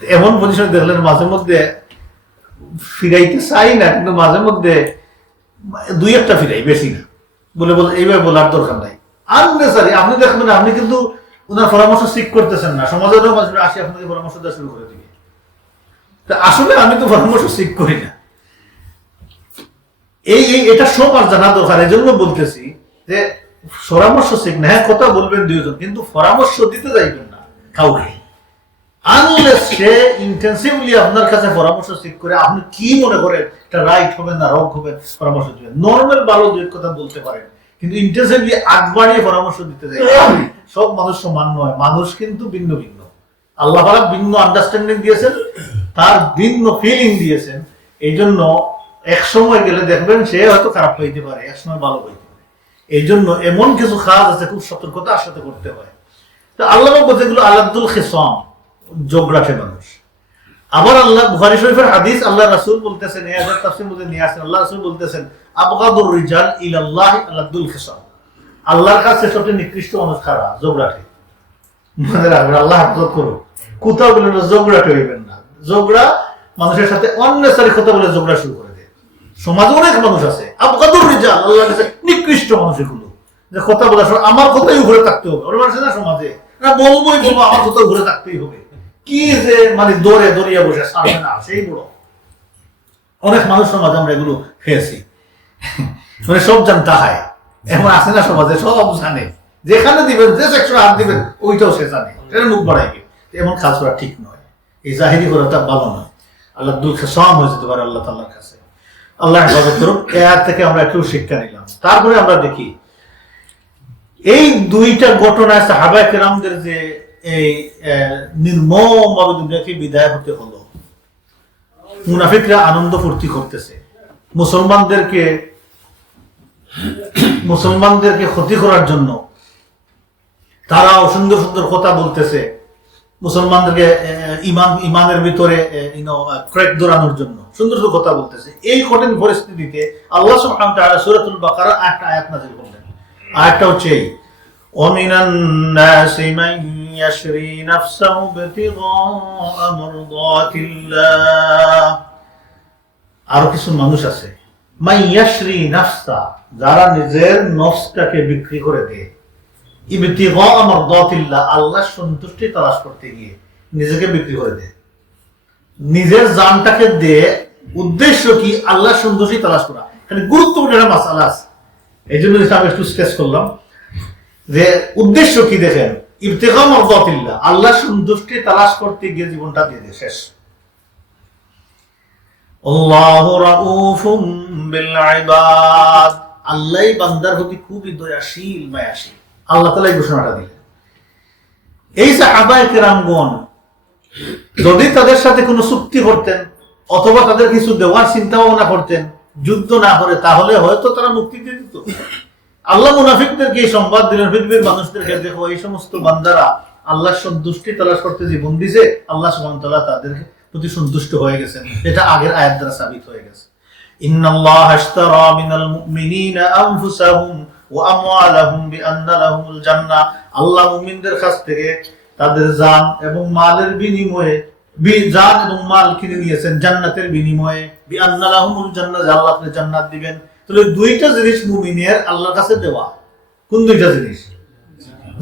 এমন পজিশন দেখলেন মাঝে মধ্যে ফিরাইতে চাই না, কিন্তু মাঝে মধ্যে দুই একটা ফিরাই, বেশি না, বলে এইভাবে বলার দরকার নাই। আননেসারি আপনি দেখবেন আপনি কিন্তু ওনার পরামর্শ সিক করতেছেন না, সমাজেরও মাঝে আসি আপনাকে পরামর্শ দেওয়া শুরু করে দিবে। আসলে আমি তো পরামর্শ সিক করি না, এটা সবার জানা দরকার। এই জন্য বলতেছি যে পরামর্শ সিক না, হ্যাঁ কথা বলবেন দুইজন, কিন্তু পরামর্শ দিতে যাইবেন না কাউকে, আনলেস সে ইন্টেন্সিভলি আপনার কাছে পরামর্শ সিক করে আপনি কি মনে করেন এটা রাইট হবে না রং হবে, পরামর্শ দিবেন। নর্মাল ভালো দুই কথা বলতে পারেন, কিন্তু ইন্টেন্সিভলি আগ বাড়িয়ে পরামর্শ দিতে যাই। সব মানুষ সমান নয়, মানুষ কিন্তু ভিন্ন ভিন্ন। আল্লাহ তাআলা ভিন্ন আন্ডারস্ট্যান্ডিং দিয়েছেন, তার ভিন্ন ফিলিং দিয়েছেন। এই জন্য এক সময় গেলে দেখবেন সে হয়তো খারাপ হইতে পারে, এক সময় ভালো হইতে পারে। এই জন্য এমন কিছু কাজ আছে খুব সতর্কতার সাথে করতে হয়। তো আল্লাহ বলতে এগুলো আলাদুল খিসাম, যোগরাটে মানুষ। আবার আল্লাহ বুখারী শরীফের হাদিস, আল্লাহ রাসূল বলতেছেন, এই আয়াত তাফসীর মধ্যে নিয়ে আসেন, আল্লাহ রাসূল বলতেছেন আবগাদুর রিজাল ইলাল্লাহি আলাদুল খিসাম, আল্লাহর কাছে সবচেয়ে নিকৃষ্ট মানুষ কারা? যোগরাটে। মনে রাখবেন, আল্লাহ হাফেজ করো, কোথাও বলে যোগরাটে হইবেন না। যোগরা মানুষের সাথে অননেসারি কথা বলে যোগরা শুরু করে দেয়। সমাজে অনেক মানুষ আছে আবগাদুর রিজাল, আল্লাহর কাছে নিকৃষ্ট মানুষ, এগুলো যে কথা বলার সময় আমার কথাই ঘুরে থাকতে হবে। ওরা মানুষ না সমাজে না বলবোই বলবো, আমার কথা ঘুরে থাকতেই হবে, কি যে মানে দৌড়ে দৌড়িয়া বসে সামনে না, সেই বড় অনেক মানুষ সমাজে আমরা এগুলো খেয়েছি। মানে সব জানতা হয়, এমন আছে না সমাজে, সব জানে, যেখানে দিবেন যে সেকশনে হাত দিবেন ওইটাও সে জানে, এটা মুখ বাড়াইবে। এমন কাজ করা ঠিক নয়, এই জাহিরি করাটা ভালো নয়। আল্লাহ দুঃখে সম হয়ে যেতে পারে আল্লাহ তাআলার কাছে। আল্লাহ হেফাজত করুক। এর থেকে আমরা একটু শিক্ষা নিলাম। তারপরে আমরা দেখি এই দুইটা ঘটনায় সাহাবায়ে কেরামদের যে এই নির্মমভাবে দুনিয়াকে বিদায় হতে হলো, মুনাফিকরা আনন্দ ফুর্তি করতেছে, মুসলমানদেরকে ক্ষতি করার জন্য তারাও সুন্দর সুন্দর কথা বলতেছে, মুসলমানদেরকে ইমানের ভিতরে ক্র্যাক ধরানোর জন্য সুন্দর সুন্দর কথা বলতেছে। এই কঠিন পরিস্থিতিতে আল্লাহ সুবহানাহু ওয়া তাআলা সূরাতুল বাকারা একটা আয়াত নাযিল করলেন। আয়াতটা হচ্ছে এই, ওয়ামিনান নাসি মান ইয়াশরি নাফসাহু ইবতিগাআ মারদাতিল্লাহ। আরো কিছু মানুষ আছে, মান ইয়াশরি নাফসা, যারা নিজের নফসটাকে বিক্রি করে দেয়, ইবতিগাআ মারদাতিল্লাহ, আল্লাহর সন্তুষ্টি তালাশ করতে গিয়ে নিজেকে বিক্রি করে দেয়। নিজের জানটাকে দিয়ে উদ্দেশ্য কি? আল্লাহর সন্তুষ্টি তালাশ করা। এখানে গুরুত্বপূর্ণ একটা মাসালা আছে, এই জন্য আমি একটু স্ট্রেস করলাম যে উদ্দেশ্য কি। দেখেন, ইবতিগা মারদাতিল্লাহ, আল্লাহর সন্তুষ্টি তালাশ করতে গিয়ে জীবনটা দিয়ে দেয় শেষ। আল্লাহু রাউফুম বিল ইবাদ, আল্লাহই বান্দার প্রতি খুবই দয়াশীল, মায়াশীল। আল্লাহ তাআলা এই ঘোষণাটা দিলেন। এই সাহাবায়ে কেরামগণ যদি তাদের সাথে কোনো চুক্তি করতেন অথবা তাদের কিছু দেওয়ার চিন্তা ভাবনা করতেন, যুদ্ধ না করে, তাহলে হয়তো তারা মুক্তি দিয়ে দিত। আল্লাহ মুনাফিকদেরকে এই সংবাদ দিলেন, পৃথিবীর মানুষদেরকে, দেখো এই সমস্ত বান্দারা আল্লাহর সন্তুষ্টি তালাশ করতে জীবন দিছে, আল্লাহ সুবহানাহু ওয়া তাআলা তাদের প্রতি সন্তুষ্ট হয়ে গেছেন। এটা আগের আয়াত দ্বারা সাবিত হয়ে গেছে। ইন্নাল্লাহা আশতারা মিনাল মুমিনিনা আনফুসাহুম ওয়া আমওয়ালাহুম বিআন্না লাহুমুল জান্নাহ, আল্লাহ মুমিনদের কাছ থেকে তাদের জান এবং মালের বিনিময়ে, জান এবং মাল কিনে নিয়েছেন জান্নাতের বিনিময়ে, বিআন্না লাহুমুল জান্নাহ, আল্লাহ আপনাকে জান্নাত দিবেন। তাহলে দুইটা জিনিস মুমিনের আল্লাহর কাছে দেওয়া। কোন দুইটা জিনিস?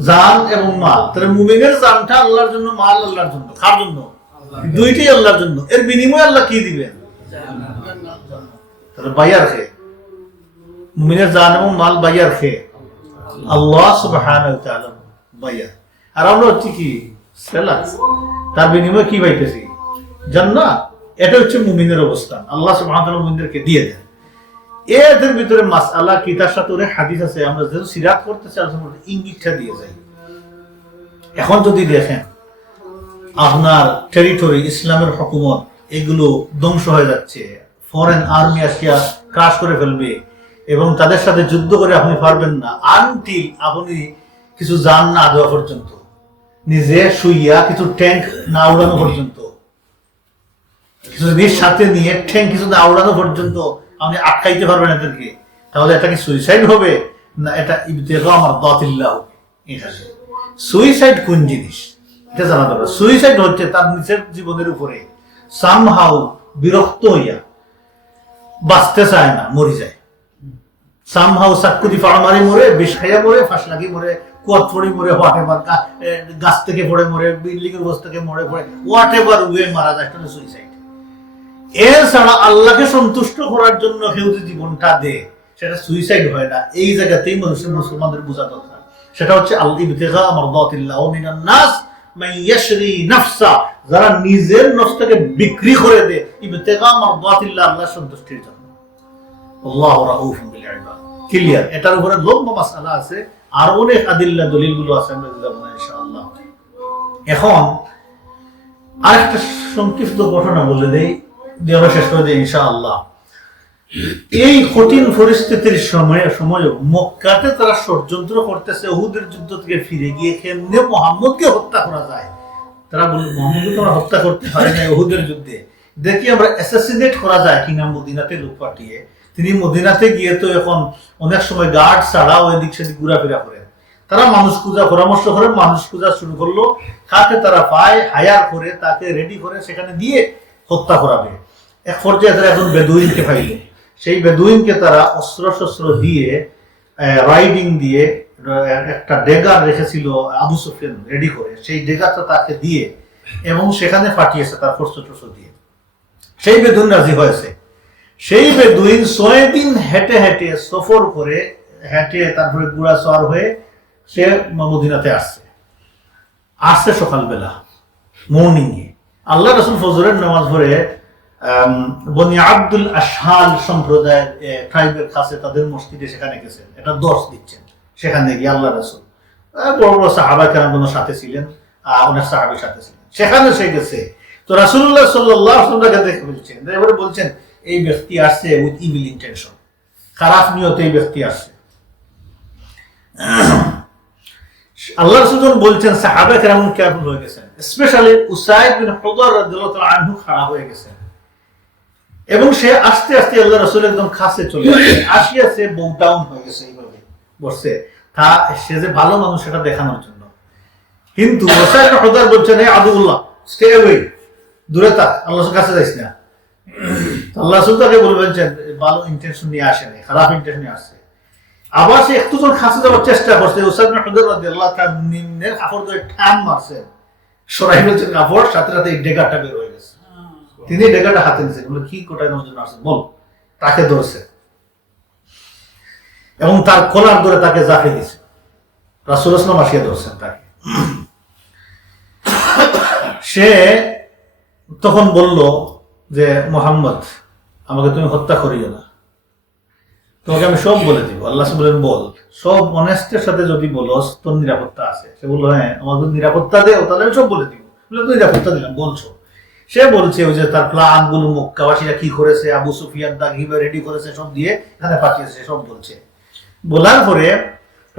জান এবং মাল। তাহলে মুমিনের জানটা আল্লাহর জন্য, মাল আল্লাহর জন্য। কার জন্য? দুইটাই আল্লাহর জন্য। এর বিনিময়ে আল্লাহ কি দিবেন? তাহলে বাইয়ার খেয়ে, মুমিনের জান এবং মাল বাইয়ার খেয়ে, আল্লাহ সুবহানাহু ওয়া তাআলা বাইয়ার। আর আমরা হচ্ছে কি? সেলার। তার বিনিময়ে কি পাইতেছি? জান্নাত। এটা হচ্ছে মুমিনের অবস্থান, আল্লাহ সুবহানাহু ওয়া তাআলা মুমিনদেরকে দিয়ে দেন। এদের ভিতরে মাসআলা কি, তার সাথে অনেক হাদিস আছে। আমরা যেহেতু সিরাত করতেছি, আলোচনা ইঙ্গিতটা দিয়ে যাই। এখন যদি দেখেন আপনার টেরিটরি, ইসলামের হুকুমত, এগুলো ধ্বংস হয়ে যাচ্ছে, ফরেন আর্মি আসিয়া ক্রাশ করে ফেলবে এবং তাদের সাথে যুদ্ধ করে আপনি পারবেন না আনটিল আপনি কিছু জান না দেওয়া পর্যন্ত, নিজে শুইয়া কিছু ট্যাঙ্ক না উড়ানো পর্যন্ত, কিছু জিনিস সাথে নিয়ে ট্যাঙ্ক কিছু না উড়ানো পর্যন্ত আপনি আটকাইতে পারবেন এদেরকে। তাহলে এটা কি সুইসাইড হবে না এটা ইবতিগা মারদাতিল্লাহ হবে? সুইসাইড কোন জিনিস এটা জানা দরকার। সুইসাইড হচ্ছে তার নিজের জীবনের উপরে সামহাউ বিরক্ত হইয়া বাঁচতে চায় না, মরে যায়। সামহাউ চাকুরি ফাড়া মারি মরে, বিষ খাইয়া মরে, ফাঁস লাগিয়ে মরে, কুয়াত পড়ে মরে, হোয়াট এভার, গাছ থেকে পড়ে মরে, বিল্ডিং এর বস থেকে মরে পড়ে, হোয়াট এভার ওয়ে মারা যায়, এটা সুইসাইড। এছাড়া আল্লাহকে সন্তুষ্ট করার জন্য কেউ যদি জীবনটা দেয়, সেটা সুইসাইড হয় না। এই জায়গাতেই মানুষের, মুসলমানদের বোঝা দরকার। সেটা হচ্ছে আল্লাহ ইবতিগা মারদাতিল্লাহ ওয়া মিনান নাস মান ইয়াশরি নাফসা, যারা নিজের নফসটাকে বিক্রি করে দেয় ইবতিগা মারদাতিল্লাহ, আল্লাহর সন্তুষ্টির জন্য। আল্লাহু রাউফুম বিল ইবাদ। ক্লিয়ার? এটার উপরে লম্বা মাসআলা আছে, আর অনেক আদিল্লা দলিলগুলো আছে, আমরা যাব না ইনশাআল্লাহ। এখন আরেকটা সংক্ষিপ্ত ঘটনা বলে দেই, দিয়ে আমরা শেষ করে দিই ইনশাআল্লাহ। এই কঠিন পরিস্থিতির সময় মক্কাতে তারা ষড়যন্ত্র করতেছে উহুদের যুদ্ধ থেকে ফিরে গিয়ে কেমনে মুহাম্মদকে হত্যা করা যায়। তারা বলল, মুহাম্মদকে তোমরা হত্যা করতে পারে না উহুদের যুদ্ধে, দেখি আমরা অ্যাসাসিনেট করা যায় কিনা মদিনাতে লোক পাঠিয়ে। তিনি মদিনাতে গিয়ে তো এখন অনেক সময় গার্ড ছাড়া ওই দিক সেদিক ঘোরাফেরা করেন। তারা মানুষ খোঁজা পরামর্শ করে, মানুষ খোঁজা শুরু করলো। কাকে তারা পায়, হায়ার করে, তাকে রেডি করে সেখানে দিয়ে হত্যা করাবে। এক পর্যায়ে তারা একজন বেদুইনকে পাইল। সেই বেদুইনকে তারা অস্ত্র শস্ত্র দিয়ে, রাইডিং দিয়ে, একটা ডেগার রেখেছিল আবু সুফিয়ান রেডি করে, সেই ডেগারটা তাকে দিয়ে এবং সেখানে পাঠিয়েছে তার খরচ টরচ দিয়ে। সেই বেদুইন রাজি হয়েছে। সেই বেদুইন 6 দিন হেঁটে হেঁটে সফর করে, হেঁটে তারপরে ঘোড়া সওয়ার হয়ে সে মদিনাতে আসছে সকালবেলা, মর্নিং এ। আল্লাহ রাসূল ফজরের নামাজ পড়ে বনি আব্দুল আশহাল সম্প্রদায়ের ট্রাইবের কাছে তাদের মসজিদে সেখানে গেছেন, এটা দর্শ দিচ্ছেন। সেখানে গিয়ে আল্লাহ রাসূল বড় বড় সাহাবা কেরামগণ সাথে ছিলেন, অনেক সাহাবীর সাথে ছিলেন। সেখানে সে গেছে, তো রাসূলুল্লাহ সাল্লাল্লাহু আলাইহি ওয়াসাল্লামকে দেখে বলছেন, এবারে বলছেন এই ব্যক্তি আসছে উইথ ইভিল ইন্টেনশন, খারাপ নিয়তে এই ব্যক্তি আসছে। আল্লাহ রাসূল যখন বলছেন সাহাবা কেরাম কেয়ারফুল হয়ে গেছেন, স্পেশালি উসাইদ বিন হুদার রাদিয়াল্লাহু তাআলা আনহু খারাপ হয়ে গেছেন এবং সে আস্তে আস্তে আল্লাহ রাসূলের একদম কাছে চলে আসে, আসিয়াছে বউ ডাউন হয়ে গেছে, এইভাবে বসছে তা সে যে ভালো মানুষ সেটা দেখানোর জন্য। কিন্তু উসাইদ বিন হুদার বলছেন হে আদুল্লাহ স্টে অ্যাওয়ে, দূরে থাক, আল্লাহর কাছে যাইস না। আল্লাহ রাসূল তাকে বলবেন যে ভালো ইন্টেনশন নিয়ে আসে নাই, খারাপ ইন্টেনশন নিয়ে আসছে। আবার সে একটু যখন কাছে যাওয়ার চেষ্টা করছে, উসাইদ বিন হুদার রাদিয়াল্লাহু তাআলা নিম্নের কাপড় ধরে টান মারছে, সরাই ফেলছেন কাপড়, সাথে সাথে এই ডেগারটা বের হয়ে গেছে। তিনি ডেগারটা হাতে নিয়েছেন, বলে কি কোটায় নজর আসছে বল, তাকে ধরছে এবং তার কলার ধরে তাকে জাফে দিয়েছে। রাসূল সাল্লাল্লাহু আলাইহি ওয়াসাল্লাম আসিয়া ধরছেন তাকে। সে তখন বলল যে মুহাম্মদ আমাকে তুমি হত্যা করিও না, তোমাকে আমি সব বলে দিব। আল্লাহ বলেন বল, সব অনেস্টের সাথে যদি বলস তোর নিরাপত্তা আছে। সে বললো হ্যাঁ আমার যদি নিরাপত্তা দেও তাহলে আমি সব বলে দিব। বলে তুই নিরাপত্তা দিলাম বলছো। সে বলছে ওই যে তার প্ল্যান গুলো মক্কাবাসীরা কি করেছে, আবু সুফিয়ান দা কিভাবে রেডি করেছে সব দিয়ে এখানে পাঠিয়েছে, সব বলছে। বলার পরে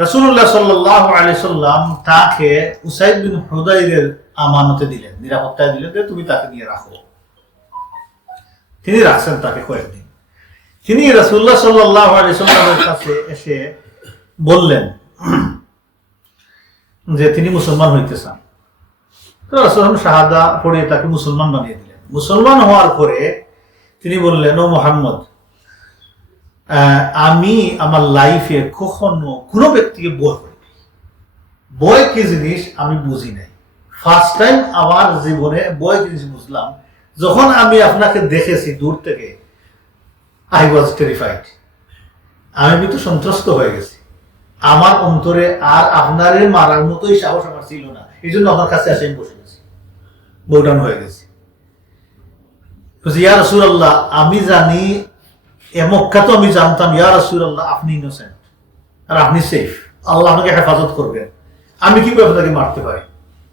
রাসূলুল্লাহ সাল্লাল্লাহু আলাইহি সাল্লাম তাকে উসাইদ বিন হুদাইরের আমানতে দিলেন, নিরাপত্তায় দিলেন যে তুমি তাকে নিয়ে রাখো। তিনি রাখছেন তাকে কয়েকদিন। তিনি রাসূলুল্লাহ সাল্লাল্লাহু আলাইহি সাল্লামের কাছে এসে বললেন যে তিনি মুসলমান হইতে চান। তো রাসূল শাহাদা পড়ে তাকে মুসলমান বানিয়ে দিলেন। মুসলমান হওয়ার পরে তিনি বললেন ও মুহাম্মদ, আমি আমার লাইফে কখনো কোনো ব্যক্তিকে বয় করিনি, বয় কি জিনিস আমি বুঝি নাই। ফার্স্ট টাইম আমার জীবনে বয় কি জিনিস বুঝলাম যখন আমি আপনাকে দেখেছি দূর থেকে। I was terrified, আমি কিন্তু সন্ত্রস্ত হয়ে গেছি। আমার অন্তরে আর আপনারে মারার মতোই সাহস আমার ছিল না, এই জন্য আমার কাছে আসে আমি বসে গেছি, বউডাউন হয়ে গেছি। ইয়া রাসূলুল্লাহ আমি জানি মক্কা তো আমি জানতাম ইয়া রাসূলুল্লাহ আপনি ইনোসেন্ট আর আপনি সেফ, আল্লাহ আপনাকে হেফাজত করবেন, আমি কিভাবে আপনাকে মারতে পারি।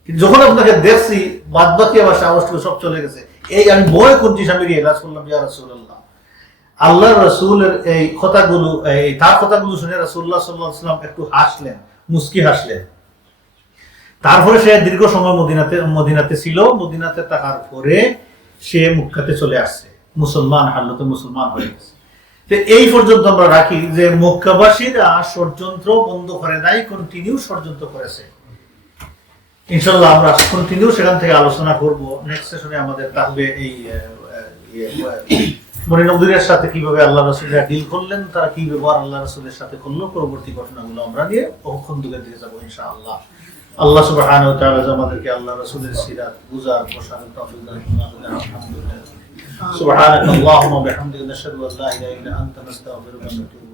কিন্তু যখন আপনাকে দেখছি বাদ বাকি আমার সাহস সব চলে গেছে, এই আমি ভয় করছি, আমি রিয়েলাইজ করলাম ইয়া রাসূলুল্লাহ আল্লাহ রাসূলের এই কথাগুলো, তার কথাগুলো শুনে রাসূলুল্লাহ সাল্লাল্লাহু আলাইহি ওয়াসাল্লাম একটু হাসলেন, মুস্কি হাসলেন। তারপরে সে দীর্ঘ সময় মদিনাতে ছিল। মদিনাতে থাকার পরে সে মক্কাতে চলে আসছে, মুসলমান হালতে মুসলমান হয়ে গেছে। তো এই পর্যন্ত আমরা রাখি যে মক্কাবাসীরা ষড়যন্ত্র বন্ধ করে নাই, কন্টিনিউ ষড়যন্ত্র করেছে। ইনশাআল্লাহ আমরা কন্টিনিউ সেখান থেকে আলোচনা করব। নেক্সট সেশনে আমাদের থাকবে এই বনি নদীরের সাথে কিভাবে আল্লাহ রাসূলরা ডিল করলেন, তারা কি ব্যবহার আল্লাহ রাসূলের সাথে করলো, পরবর্তী ঘটনাগুলো আমরা নিয়ে অক্ষণ দিকে দিয়ে যাবো ইনশাআল্লাহ। আল্লাহ সুবহানাহু ওয়া তাআলা আমাদেরকে আল্লাহ রাসূলের সিরাত বুঝার প্রসারের তৌফিক দান করুন। আলহামদুলিল্লাহ। সুবহানাকাল্লাহুম্মা ওয়া বিহামদিকা নাশহাদু আল্লা ইলাহা ইল্লা আনতা নাস্তাগফিরুকা ওয়া নাতুবু